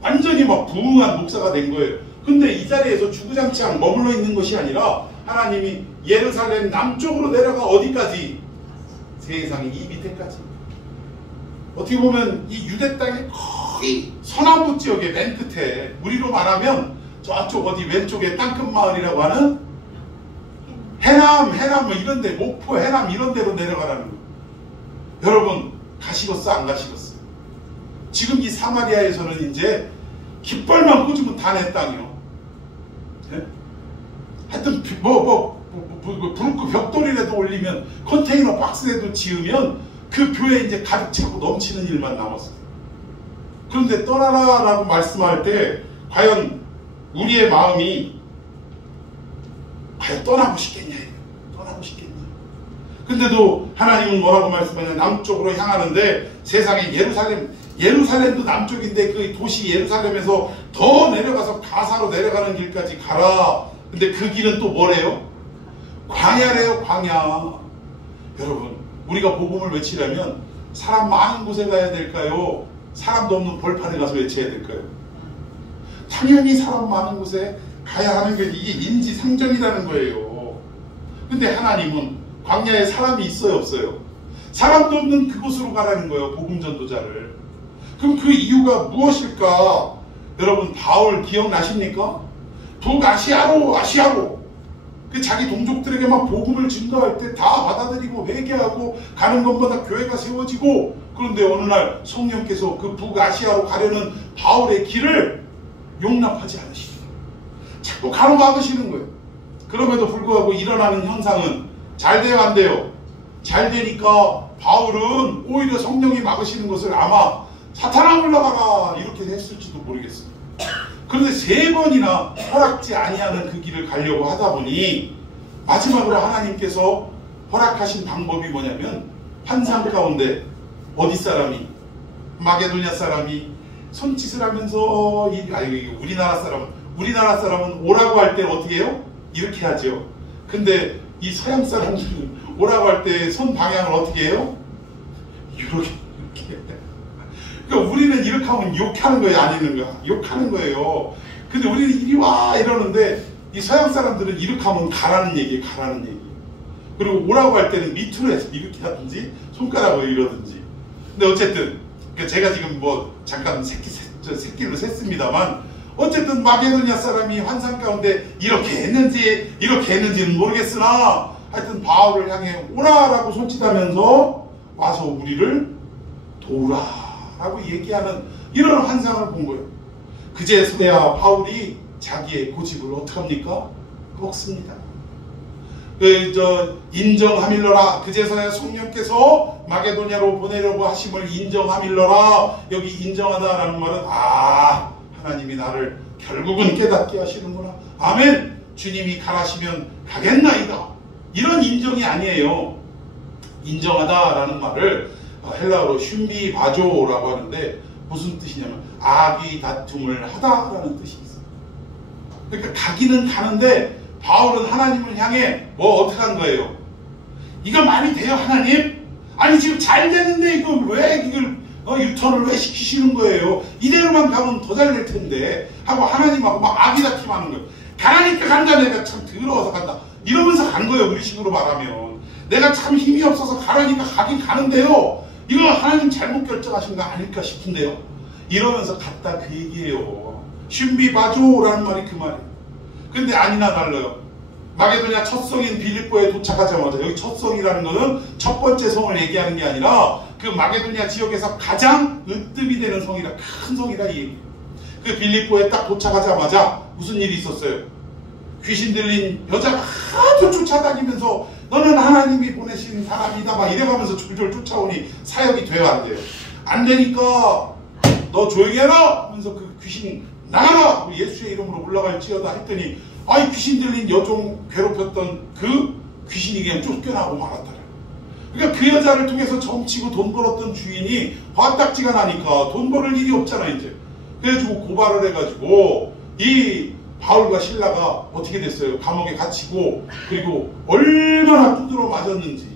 완전히 막 부흥한 목사가 된 거예요. 근데 이 자리에서 주구장창 머물러 있는 것이 아니라 하나님이 예루살렘 남쪽으로 내려가 어디까지? 세상의 이 밑에까지. 어떻게 보면 이 유대 땅의 거의 서남부 지역의 맨 끝에, 우리로 말하면 저쪽 어디 왼쪽에 땅끝 마을이라고 하는 해남 뭐 이런데, 목포 해남 이런 데로 내려가라는 거예요. 여러분 가시겠어 안 가시겠어? 지금 이 사마리아에서는 이제 깃발만 꽂으면 다 내 땅이요. 네? 하여튼 브루크 벽돌이라도 올리면, 컨테이너 박스라도 지으면 그 교회 이제 가득 차고 넘치는 일만 남았어요. 그런데 떠나라라고 말씀할 때 과연 우리의 마음이 과연 떠나고 싶겠냐? 떠나고 싶겠냐? 근데도 하나님은 뭐라고 말씀하냐? 남쪽으로 향하는데, 세상에 예루살렘도 남쪽인데 그 도시 예루살렘에서 더 내려가서 가사로 내려가는 길까지 가라. 근데 그 길은 또 뭐래요? 광야래요, 광야. 여러분, 우리가 복음을 외치려면 사람 많은 곳에 가야 될까요? 사람도 없는 벌판에 가서 외쳐야 될까요? 당연히 사람 많은 곳에 가야 하는 게 이게 인지상정이라는 거예요. 근데 하나님은 광야에 사람이 있어요, 없어요? 사람도 없는 그곳으로 가라는 거예요, 복음 전도자를. 그럼 그 이유가 무엇일까? 여러분, 바울 기억나십니까? 북아시아로 그 자기 동족들에게 막 복음을 증거할 때 다 받아들이고 회개하고 가는 것마다 교회가 세워지고, 그런데 어느 날 성령께서 그 북아시아로 가려는 바울의 길을 용납하지 않으시더라고요. 자꾸 가로막으시는 거예요. 그럼에도 불구하고 일어나는 현상은 잘 돼요, 안 돼요? 잘 되니까 바울은 오히려 성령이 막으시는 것을 아마 사탄아 물러가라 이렇게 했을지도 모르겠어요. 그런데 3번이나 허락지 아니하는 그 길을 가려고 하다 보니 마지막으로 하나님께서 허락하신 방법이 뭐냐면, 환상 가운데 어디 사람이, 마게도냐 사람이 손짓을 하면서 우리나라 사람은 오라고 할 때 어떻게 해요? 이렇게 하죠. 근데 이 서양 사람들은 오라고 할 때 손 방향을 어떻게 해요? 이렇게. 그러니까 우리는 이렇게 하면 욕하는 거예요, 아니는가? 욕하는 거예요. 근데 우리는 이리 와 이러는데 이 서양 사람들은 이렇게 하면 가라는 얘기예요, 가라는 얘기. 그리고 오라고 할 때는 밑으로 해서 이렇게 하든지 손가락으로 이러든지. 근데 어쨌든 제가 지금 뭐 잠깐 새끼로 셌습니다만, 어쨌든 마게도냐 사람이 환상 가운데 이렇게 했는지는 모르겠으나 하여튼 바울을 향해 오라라고 손짓하면서 와서 우리를 도우라라고 얘기하는 이런 환상을 본 거예요. 그제서야 바울이 자기의 고집을 어떡합니까? 꺾습니다. 인정하밀러라. 그제서야 성령께서 마게도냐로 보내려고 하심을 인정하밀러라. 여기 인정하다라는 말은 하나님이 나를 결국은 깨닫게 하시는구나. 아멘. 주님이 가라시면 가겠나이다. 이런 인정이 아니에요. 인정하다라는 말을 헬라어로 슌비바조라고 하는데 무슨 뜻이냐면 악의 다툼을 하다라는 뜻이 있어요. 그러니까 가기는 가는데 바울은 하나님을 향해 뭐 어떻게 한 거예요? 이거 말이 돼요, 하나님? 아니 지금 잘 되는데 이걸 왜 유턴을 왜 시키시는 거예요? 이대로만 가면 더 잘 될 텐데 하고 하나님하고 막 아기다툼하는 거예요. 가라니까 간다. 내가 참 더러워서 간다. 이러면서 간 거예요. 우리식으로 말하면 내가 참 힘이 없어서 가라니까 가긴 가는데요. 이거 하나님 잘못 결정하신 거 아닐까 싶은데요. 이러면서 갔다 그 얘기예요. 슌비바조라는 말이 그 말이에요. 근데 아니나 달라요. 마게도냐 첫 성인 빌립보에 도착하자마자, 여기 첫 성이라는 것은 첫 번째 성을 얘기하는 게 아니라 그 마게도냐 지역에서 가장 으뜸이 되는 성이라, 큰 성이라 이 얘기예요. 그 빌립보에 딱 도착하자마자 무슨 일이 있었어요? 귀신 들린 여자가 하도 쫓아다니면서 너는 하나님이 보내신 사람이다 막 이래가면서 졸졸 쫓아오니 사역이 돼요, 안 돼요? 안 되니까 너 조용히 해라 하면서 그 귀신 나가라 예수의 이름으로 올라갈지어다 했더니 이 귀신 들린 여종 괴롭혔던 그 귀신이 그냥 쫓겨나고 말았더라. 그러니까 그 여자를 통해서 점치고 돈 벌었던 주인이 화딱지가 나니까 돈 벌을 일이 없잖아 이제. 그래가지고 고발을 해가지고 이 바울과 실라가 어떻게 됐어요? 감옥에 갇히고 그리고 얼마나 두드러 맞았는지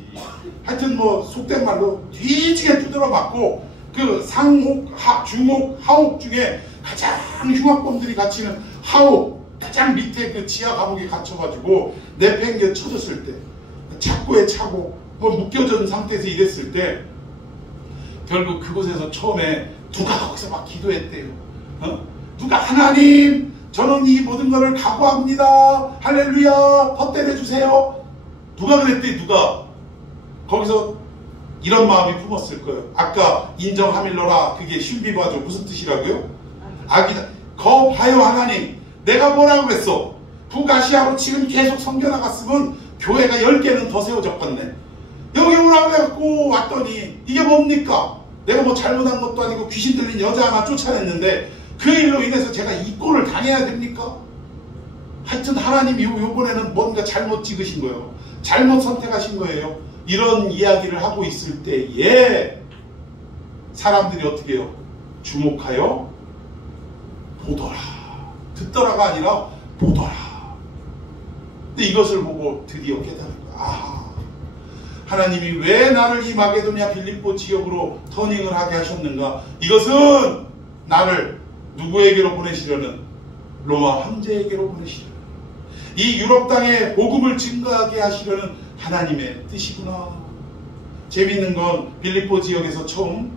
하여튼 뭐 속된 말로 뒤지게 두드러 맞고 그 상옥, 중옥, 하옥 중에 가장 흉악범들이 갇히는 하옥 가장 밑에 그 지하 감옥에 갇혀가지고 내팽개 쳐졌을 때 착고에 차고 뭐 묶여진 상태에서 이랬을 때 결국 그곳에서 처음에 누가 거기서 막 기도했대요. 누가 하나님 저는 이 모든 것을 각오합니다. 할렐루야 헛되내주세요. 누가 그랬대? 누가 거기서 이런 마음이 품었을 거예요. 아까 인정하밀러라 그게 슌비바죠. 무슨 뜻이라고요? 아기다. 거 봐요 하나님 내가 뭐라고 그랬어. 북아시아로 지금 계속 섬겨나갔으면 교회가 10개는 더 세워졌겠네. 여기 오라고 해갖고 왔더니 이게 뭡니까? 내가 뭐 잘못한 것도 아니고 귀신 들린 여자 하나 쫓아냈는데 그 일로 인해서 제가 이 꼴을 당해야 됩니까? 하여튼 하나님이 요번에는 뭔가 잘못 찍으신 거예요. 잘못 선택하신 거예요. 이런 이야기를 하고 있을 때에 사람들이 어떻게 해요? 주목하여 보더라. 듣더라가 아니라 보더라. 근데 이것을 보고 드디어 깨달은 거야. 아하. 하나님이 왜 나를 이 마게도냐 빌립보 지역으로 터닝을 하게 하셨는가? 이것은 나를 누구에게로 보내시려는? 로마 황제에게로 보내시려는 이 유럽 땅에 복음을 증거하게 하시려는 하나님의 뜻이구나. 재밌는 건 빌립보 지역에서 처음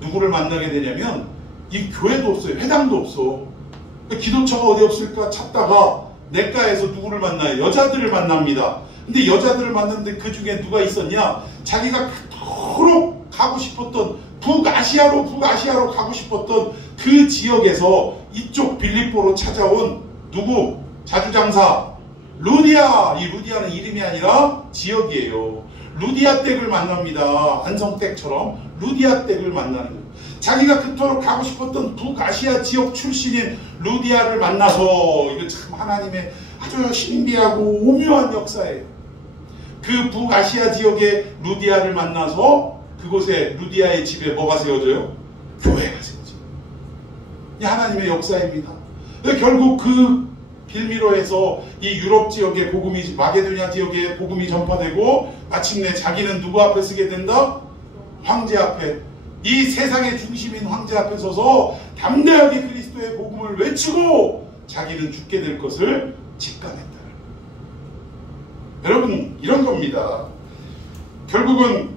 누구를 만나게 되냐면 이 교회도 없어요. 회당도 없어. 기도처가 어디 없을까 찾다가 냇가에서 누구를 만나요? 여자들을 만납니다. 근데 여자들을 만났는데 그 중에 누가 있었냐? 자기가 그토록 가고 싶었던 북아시아로 가고 싶었던 그 지역에서 이쪽 빌립보로 찾아온 누구? 자주장사 루디아. 이 루디아는 이름이 아니라 지역이에요. 루디아 댁을 만납니다. 안성댁처럼 루디아 댁을 만나는 거예요. 자기가 그토록 가고 싶었던 북아시아 지역 출신인 루디아를 만나서 이거 참 하나님의 아주 신비하고 오묘한 역사예요. 그 북아시아 지역의 루디아를 만나서 그곳에 루디아의 집에 뭐가 세워져요? 교회가 세워져요. 이 하나님의 역사입니다. 결국 그 빌미로에서 이 유럽 지역의 복음이 마게도냐 지역의 복음이 전파되고 마침내 자기는 누구 앞에 서게 된다? 황제 앞에. 이 세상의 중심인 황제 앞에 서서 담대하게 그리스도의 복음을 외치고 자기는 죽게 될 것을 직감했다. 여러분 이런 겁니다. 결국은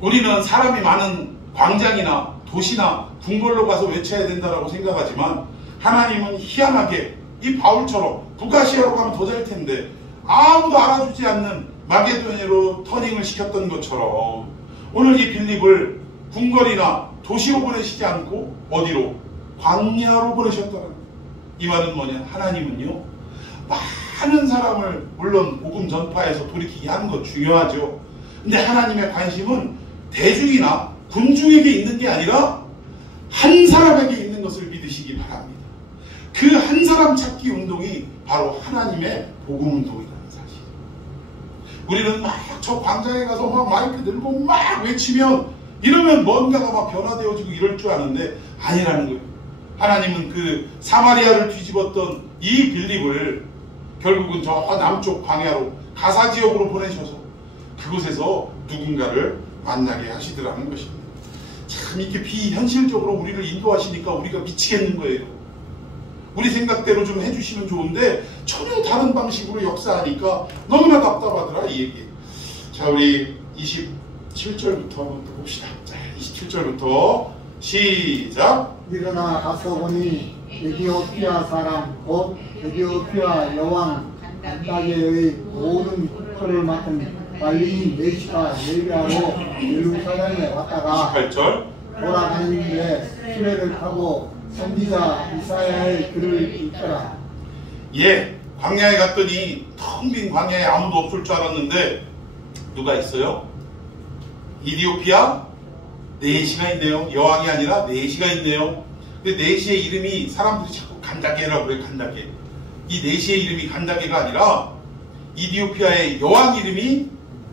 우리는 사람이 많은 광장이나 도시나 궁궐로 가서 외쳐야 된다고 생각하지만 하나님은 희한하게 이 바울처럼 북아시아로 가면 더 잘 텐데 아무도 알아주지 않는 마게도냐로 터닝을 시켰던 것처럼 오늘 이 빌립을 궁궐이나 도시로 보내시지 않고 어디로? 광야로 보내셨다는 이 말은 뭐냐? 하나님은요 많은 사람을 물론 복음 전파에서 돌이키게 하는 것 중요하죠. 근데 하나님의 관심은 대중이나 군중에게 있는 게 아니라 한 사람에게 있는 것을 믿으시기 바랍니다. 그 한 사람 찾기 운동이 바로 하나님의 복음 운동이라는 사실. 우리는 막 저 광장에 가서 막 마이크 들고 막 외치면 이러면 뭔가가 막 변화되어지고 이럴 줄 아는데 아니라는 거예요. 하나님은 그 사마리아를 뒤집었던 이 빌립을 결국은 저 남쪽 광야로 가사 지역으로 보내셔서 그곳에서 누군가를 만나게 하시더라는 것입니다. 참 이렇게 비현실적으로 우리를 인도하시니까 우리가 미치겠는 거예요. 우리 생각대로 좀 해주시면 좋은데 전혀 다른 방식으로 역사하니까 너무나 답답하더라 이 얘기. 자 우리 27절부터 한번 또 봅시다. 자 27절부터 시작. 일어나 가서 보니 에디오피아 사람 곧 에디오피아 여왕 간다게의 모든 국토를 맡은 관리인 메시가 예배하고 예루살렘에 왔다가 28절 돌아가는데 수레를 타고 선지자 이사야의 글을 읽더라. 예, 광야에 갔더니 텅 빈 광야에 아무도 없을 줄 알았는데 누가 있어요? 이디오피아 내시가 있네요. 여왕이 아니라 내시가 있네요. 근데 내시의 이름이 사람들이 자꾸 간다게라고 그래요. 간다게. 이 내시의 이름이 간다게가 아니라 이디오피아의 여왕 이름이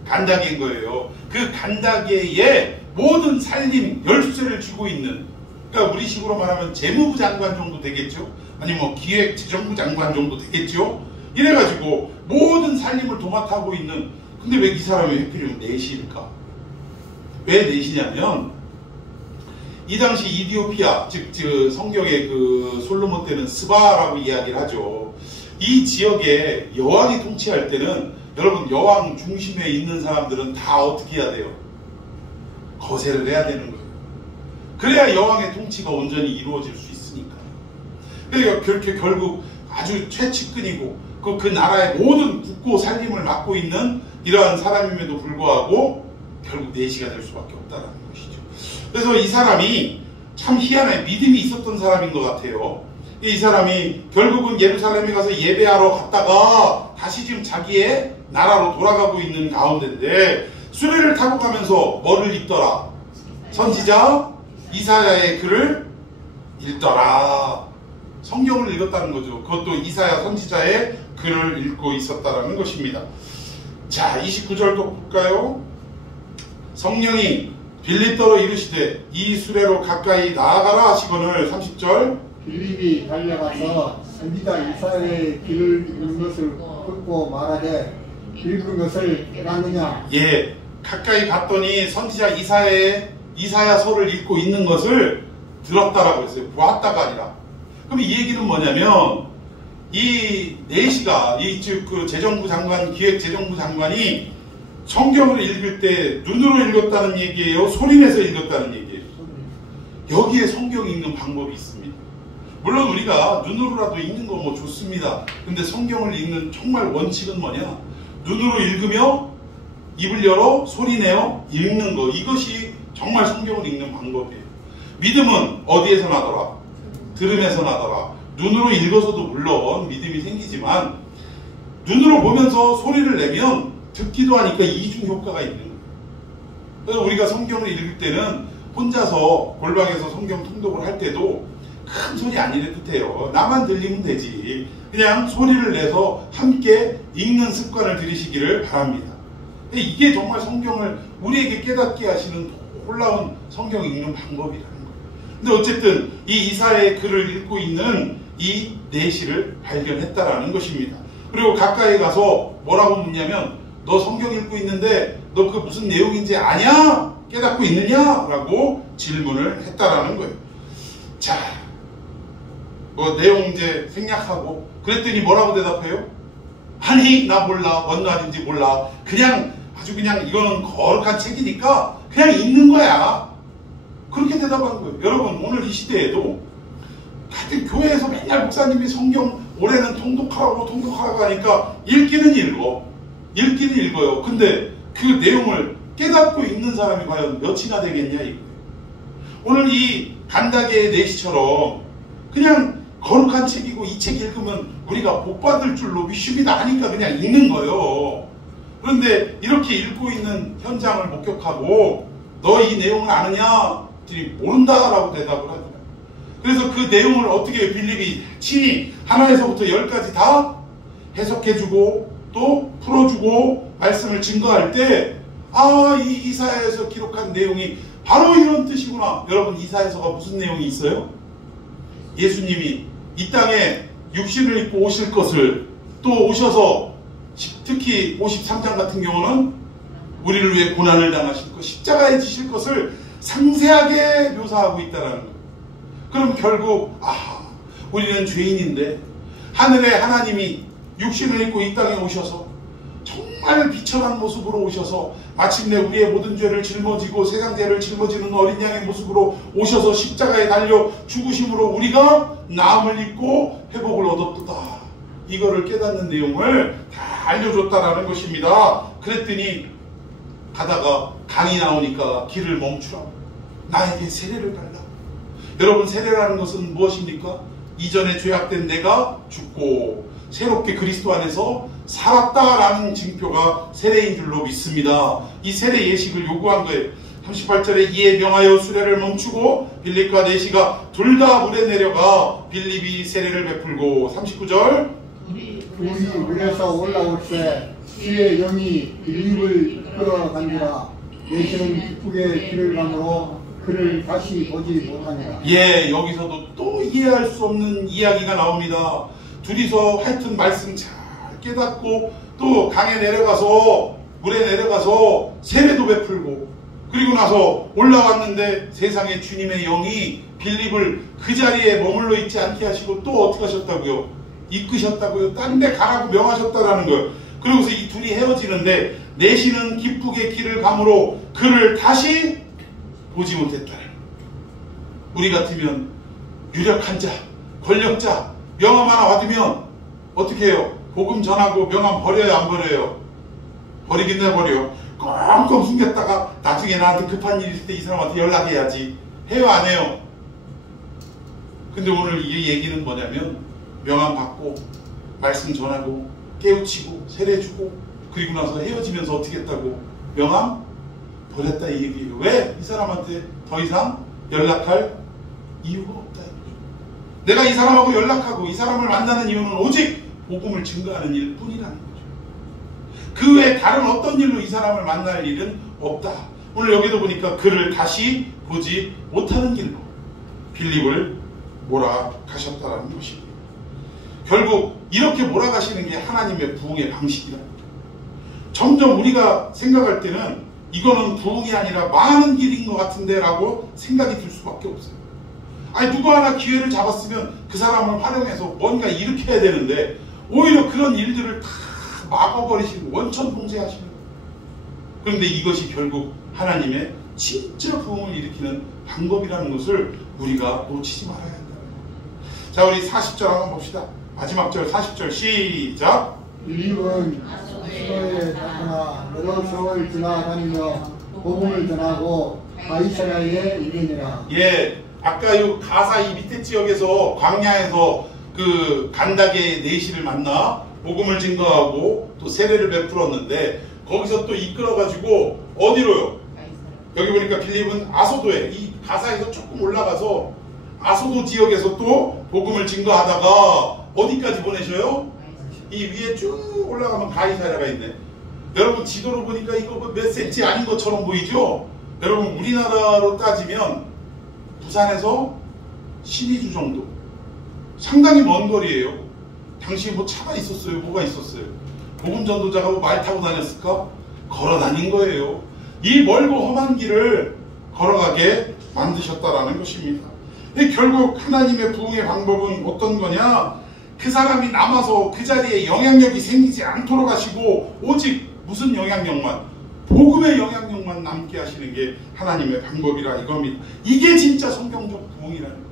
간다게인 거예요. 그 간다게의 모든 살림 열쇠를 쥐고 있는, 그러니까 우리 식으로 말하면 재무부 장관 정도 되겠죠. 아니면 뭐 기획재정부 장관 정도 되겠죠. 이래가지고 모든 살림을 도맡아하고 있는, 근데 왜 이 사람이 하필이면 내시일까? 왜 내시냐면 이 당시 이디오피아, 즉 성경의 그 솔로몬 때는 스바라고 이야기를 하죠. 이 지역에 여왕이 통치할 때는 여러분 여왕 중심에 있는 사람들은 다 어떻게 해야 돼요? 거세를 해야 되는 거예요. 그래야 여왕의 통치가 온전히 이루어질 수 있으니까. 그러니까 그렇게 결국 아주 최측근이고 그 나라의 모든 국고 살림을 맡고 있는 이러한 사람임에도 불구하고 결국 내시가 될 수밖에 없다는 것이죠. 그래서 이 사람이 참 희한해, 믿음이 있었던 사람인 것 같아요. 이 사람이 결국은 예루살렘에 가서 예배하러 갔다가 다시 지금 자기의 나라로 돌아가고 있는 가운데인데 수레를 타고 가면서 뭐를 읽더라? 선지자 이사야의 글을 읽더라. 성경을 읽었다는 거죠. 그것도 이사야 선지자의 글을 읽고 있었다는 것입니다. 자, 29절도 볼까요? 성령이 빌립더로 이르시되 이 수레로 가까이 나아가라 하시거늘. 30절 빌립이 달려가서 선지자 이사야의 길을 읽은 것을 듣고 말하되 읽은 것을 깨닫느냐. 예, 가까이 갔더니 선지자 이사야서를 읽고 있는 것을 들었다라고 했어요. 보았다가 아니라. 그럼 이 얘기는 뭐냐면 이 내시가 그 재정부 장관, 기획재정부 장관이 성경을 읽을 때 눈으로 읽었다는 얘기예요? 소리내서 읽었다는 얘기예요? 여기에 성경 읽는 방법이 있습니다. 물론 우리가 눈으로라도 읽는 거 뭐 좋습니다. 근데 성경을 읽는 정말 원칙은 뭐냐? 눈으로 읽으며 입을 열어 소리내어 읽는 거, 이것이 정말 성경을 읽는 방법이에요. 믿음은 어디에서 나더라? 들음에서 나더라. 눈으로 읽어서도 물론 믿음이 생기지만 눈으로 보면서 소리를 내면 듣기도 하니까 이중 효과가 있는 거예요. 그래서 우리가 성경을 읽을 때는 혼자서 골방에서 성경 통독을 할 때도 큰 소리 안 이래도 돼요. 나만 들리면 되지. 그냥 소리를 내서 함께 읽는 습관을 들이시기를 바랍니다. 이게 정말 성경을 우리에게 깨닫게 하시는 놀라운 성경 읽는 방법이라는 거예요. 근데 어쨌든 이 이사야의 글을 읽고 있는 이 내시를 발견했다라는 것입니다. 그리고 가까이 가서 뭐라고 묻냐면 너 성경 읽고 있는데 너 그 무슨 내용인지 아냐? 깨닫고 있느냐? 라고 질문을 했다라는 거예요. 자, 뭐 내용 이제 생략하고 그랬더니 뭐라고 대답해요? 아니 나 몰라. 뭔 말인지 몰라. 그냥 아주 그냥 이거는 거룩한 책이니까 그냥 읽는 거야. 그렇게 대답한 거예요. 여러분 오늘 이 시대에도 하여튼 교회에서 맨날 목사님이 성경 올해는 통독하라고 하니까 읽기는 읽어요. 근데 그 내용을 깨닫고 읽는 사람이 과연 몇이나 되겠냐 이거예요. 오늘 이 간다게의 내시처럼 그냥 거룩한 책이고 이 책 읽으면 우리가 복받을 줄로 믿습니다 하니까 그냥 읽는 거예요. 그런데 이렇게 읽고 있는 현장을 목격하고 너 이 내용을 아느냐? 모른다라고 대답을 하더라고요. 그래서 그 내용을 어떻게 빌립이 친히 하나에서부터 10까지 다 해석해주고 또 풀어주고 말씀을 증거할 때 이 이사야에서 기록한 내용이 바로 이런 뜻이구나. 여러분 이사야서가 무슨 내용이 있어요? 예수님이 이 땅에 육신을 입고 오실 것을 또 오셔서 특히 53장 같은 경우는 우리를 위해 고난을 당하실 것, 십자가에 지실 것을 상세하게 묘사하고 있다는 거예요. 그럼 결국 우리는 죄인인데 하늘의 하나님이 육신을 입고 이 땅에 오셔서 정말 비천한 모습으로 오셔서 마침내 우리의 모든 죄를 짊어지고 세상 죄를 짊어지는 어린 양의 모습으로 오셔서 십자가에 달려 죽으심으로 우리가 나음을 입고 회복을 얻었도다. 이거를 깨닫는 내용을 다 알려줬다라는 것입니다. 그랬더니 가다가 강이 나오니까 길을 멈추라고. 나에게 세례를 달라. 여러분 세례라는 것은 무엇입니까? 이전에 죄악된 내가 죽고 새롭게 그리스도 안에서 살았다라는 징표가 세례인 줄로 믿습니다. 이 세례 예식을 요구한 거예요. 38절에 이에 명하여 수레를 멈추고 빌립과 내시가 둘 다 물에 내려가 빌립이 세례를 베풀고 39절 둘이 물에서 올라올 때 주의 영이 빌립을 끌어간지라 내시는 기쁘게 길을 가므로 그를 다시 보지 못하니라. 예, 여기서도 또 이해할 수 없는 이야기가 나옵니다. 둘이서 하여튼 말씀 잘 깨닫고 또 강에 내려가서 물에 내려가서 세례도 베풀고 그리고 나서 올라왔는데 세상에 주님의 영이 빌립을 그 자리에 머물러 있지 않게 하시고 또 어떻게 하셨다고요? 이끄셨다고요? 딴 데 가라고 명하셨다라는 거예요. 그러고서 이 둘이 헤어지는데 내시는 기쁘게 길을 가므로 그를 다시 보지 못했다. 우리 같으면 유력한 자, 권력자, 명함 하나 받으면 어떻게 해요? 복음 전하고 명함 버려요, 안 버려요? 버리긴 해버려. 꽁꽁 숨겼다가 나중에 나한테 급한 일 있을 때 이 사람한테 연락해야지. 해요, 안 해요? 근데 오늘 이 얘기는 뭐냐면 명함 받고 말씀 전하고 깨우치고 세례주고 그리고 나서 헤어지면서 어떻게 했다고? 명함 버렸다 이 얘기예요. 왜? 이 사람한테 더 이상 연락할 이유가 없다. 내가 이 사람하고 연락하고 이 사람을 만나는 이유는 오직 복음을 증거하는 일 뿐이라는 거죠. 그 외에 다른 어떤 일로 이 사람을 만날 일은 없다. 오늘 여기도 보니까 그를 다시 보지 못하는 길로 빌립을 몰아가셨다는 것입니다. 결국 이렇게 몰아가시는 게 하나님의 부흥의 방식이다. 점점 우리가 생각할 때는 이거는 부흥이 아니라 망하는 길인 것 같은데 라고 생각이 들 수밖에 없어요. 아니 누구 하나 기회를 잡았으면 그 사람을 활용해서 뭔가 일으켜야 되는데 오히려 그런 일들을 다 막아버리시고 원천봉쇄하시는 거예요. 그런데 이것이 결국 하나님의 진짜 부흥을 일으키는 방법이라는 것을 우리가 놓치지 말아야 한다. 자, 우리 40절 한번 봅시다. 마지막 절 40절 시작. 빌립은 수로에 나타나 여러 성을 지나다니며 복음을 전하고 가이사랴에 이르니라. 예, 아까 이 가사 이 밑에 지역에서 광야에서 그 간닥의 내시를 만나 복음을 증거하고 또 세례를 베풀었는데 거기서 또 이끌어가지고 어디로요? 여기 보니까 빌립은 아소도에 이 가사에서 조금 올라가서 아소도 지역에서 또 복음을 증거하다가 어디까지 보내셔요? 이 위에 쭉 올라가면 가이사랴가 있네. 여러분 지도로 보니까 이거 몇 센치 아닌 것처럼 보이죠? 여러분 우리나라로 따지면 부산에서 신의주 정도 상당히 먼 거리예요. 당시에 뭐 차가 있었어요? 뭐가 있었어요? 복음 전도자가 뭐 말 타고 다녔을까? 걸어 다닌 거예요. 이 멀고 험한 길을 걸어가게 만드셨다라는 것입니다. 결국 하나님의 부흥의 방법은 어떤 거냐? 그 사람이 남아서 그 자리에 영향력이 생기지 않도록 하시고 오직 무슨 영향력만? 복음의 영향력만 남게 하시는 게 하나님의 방법이라 이겁니다. 이게 진짜 성경적 부흥이라는 거예요.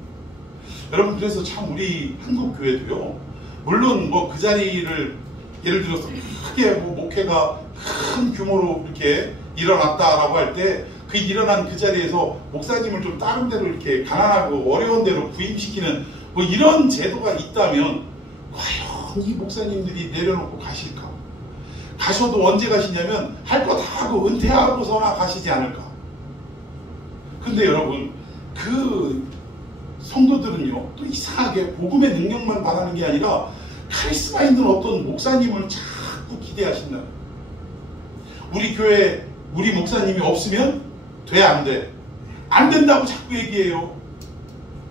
여러분 그래서 참 우리 한국 교회도요. 물론 뭐 그 자리를 예를 들어서 크게 뭐 목회가 큰 규모로 이렇게 일어났다라고 할 때 그 일어난 그 자리에서 목사님을 좀 다른 데로 이렇게 가난하고 어려운 데로 부임시키는 뭐 이런 제도가 있다면 과연 이 목사님들이 내려놓고 가실까? 가셔도 언제 가시냐면 할 거 다 하고 은퇴하고서나 가시지 않을까? 근데 여러분 그 성도들은요 또 이상하게 복음의 능력만 바라는 게 아니라 카리스마 있는 어떤 목사님을 자꾸 기대하신다. 우리 교회 우리 목사님이 없으면 돼 안 돼? 안 된다고 자꾸 얘기해요.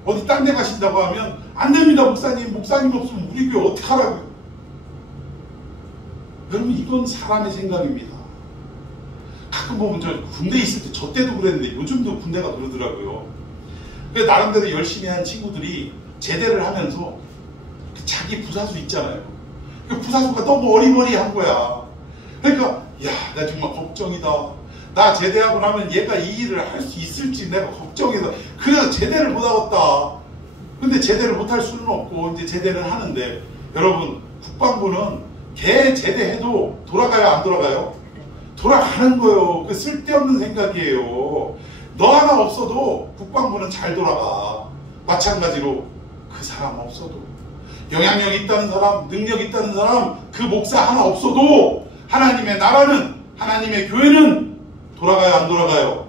어디 딴 데 가신다고 하면 안 됩니다 목사님 없으면 우리 교회 어떻게 하라고요? 여러분 이건 사람의 생각입니다. 가끔 보면 저 군대 있을 때 저 때도 그랬는데 요즘도 군대가 그러더라고요. 그래서 나름대로 열심히 한 친구들이 제대를 하면서 자기 부사수 있잖아요. 그 부사수가 너무 어리버리한 거야. 그러니까 야, 나 정말 걱정이다. 나 제대하고 나면 얘가 이 일을 할 수 있을지 내가 걱정해서 그래서 제대를 못하겠다. 근데 제대를 못할 수는 없고 이제 제대를 하는데 여러분 국방부는 걔 제대해도 돌아가요 안 돌아가요? 돌아가는 거예요. 그 쓸데없는 생각이에요. 너 하나 없어도 국방부는 잘 돌아가. 마찬가지로 그 사람 없어도 영향력 있다는 사람, 능력 있다는 사람, 그 목사 하나 없어도 하나님의 나라는, 하나님의 교회는 돌아가요 안 돌아가요?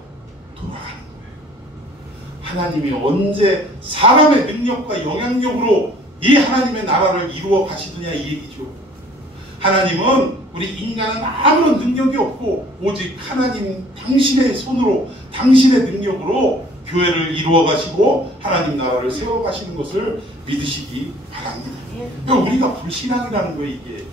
돌아가는 거예요. 하나님이 언제 사람의 능력과 영향력으로 이 하나님의 나라를 이루어 가시느냐 이 얘기죠. 하나님은 우리 인간은 아무런 능력이 없고 오직 하나님 당신의 손으로 당신의 능력으로 교회를 이루어 가시고 하나님 나라를 세워 가시는 것을 믿으시기 바랍니다. 그러니까 우리가 불신앙이라는 거예요. 이게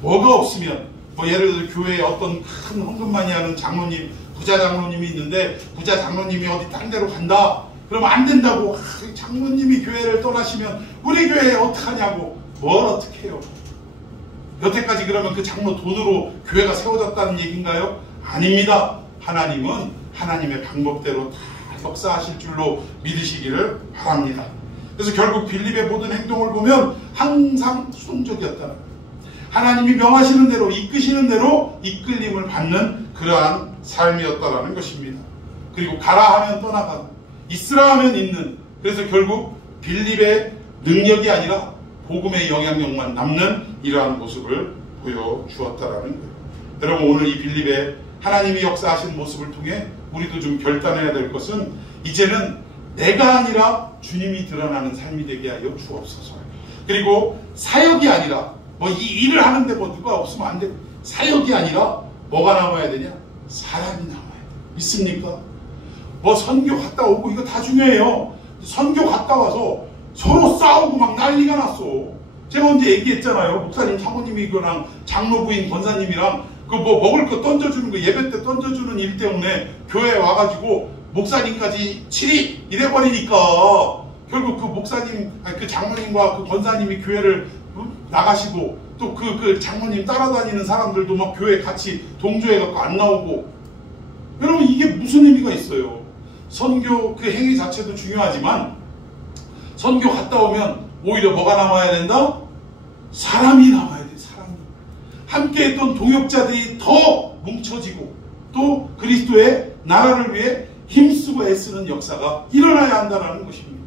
뭐가 없으면 예를 들어 교회에 어떤 큰 헌금 많이 하는 장로님, 부자 장로님이 있는데 부자 장로님이 어디 딴 데로 간다 그러면 안 된다고 장로님이 교회를 떠나시면 우리 교회에 어떡하냐고 뭘 어떻게 해요. 여태까지 그러면 그 장로 돈으로 교회가 세워졌다는 얘기인가요? 아닙니다. 하나님은 하나님의 방법대로 다 역사하실 줄로 믿으시기를 바랍니다. 그래서 결국 빌립의 모든 행동을 보면 항상 수동적이었다는 거예요. 하나님이 명하시는 대로 이끄시는 대로 이끌림을 받는 그러한 삶이었다라는 것입니다. 그리고 가라 하면 떠나가고 있으라 하면 있는, 그래서 결국 빌립의 능력이 아니라 복음의 영향력만 남는 이러한 모습을 보여주었다라는 거예요. 여러분 오늘 이 빌립의 하나님이 역사하신 모습을 통해 우리도 좀 결단해야 될 것은 이제는 내가 아니라 주님이 드러나는 삶이 되게 하여 주옵소서. 그리고 사역이 아니라 이 일을 하는데 누가 없으면 안 돼. 사역이 아니라 뭐가 남아야 되냐? 사람이 남아야 돼. 믿습니까? 선교 갔다 오고 이거 다 중요해요. 선교 갔다 와서 서로 싸우고 막 난리가 났어. 제가 언제 얘기했잖아요. 목사님, 사모님이 그랑 장로부인 권사님이랑 먹을 거 던져주는 거 예배 때 던져주는 일 때문에 교회에 와가지고 목사님까지 치리 이래버리니까 결국 그 목사님, 그 장로님과 그 권사님이 교회를 나가시고 또 그 장로님 따라다니는 사람들도 막 교회 같이 동조해갖고 안 나오고. 여러분 이게 무슨 의미가 있어요? 선교 그 행위 자체도 중요하지만 선교 갔다 오면 오히려 뭐가 남아야 된다? 사람이 남아야 돼. 사람이. 함께 했던 동역자들이 더 뭉쳐지고 또 그리스도의 나라를 위해 힘쓰고 애쓰는 역사가 일어나야 한다는 것입니다.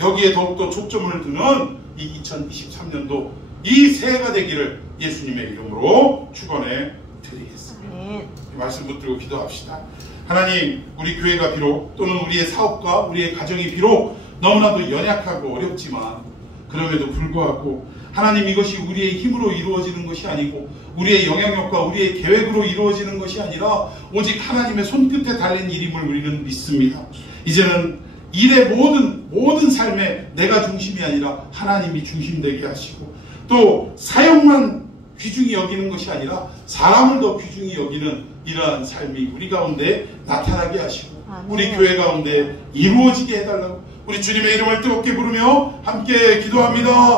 여기에 더욱더 초점을 두는 이 2023년도 이 새해가 되기를 예수님의 이름으로 축원해 드리겠습니다. 이 말씀 붙들고 기도합시다. 하나님, 우리 교회가 비록 또는 우리의 사업과 우리의 가정이 비록 너무나도 연약하고 어렵지만 그럼에도 불구하고 하나님, 이것이 우리의 힘으로 이루어지는 것이 아니고 우리의 영향력과 우리의 계획으로 이루어지는 것이 아니라 오직 하나님의 손끝에 달린 일임을 우리는 믿습니다. 이제는 일의 모든 삶에 내가 중심이 아니라 하나님이 중심되게 하시고 또 사역만 귀중히 여기는 것이 아니라 사람을 더 귀중히 여기는 이러한 삶이 우리 가운데 나타나게 하시고 우리 교회 가운데 이루어지게 해달라고 우리 주님의 이름을 뜨겁게 부르며 함께 기도합니다.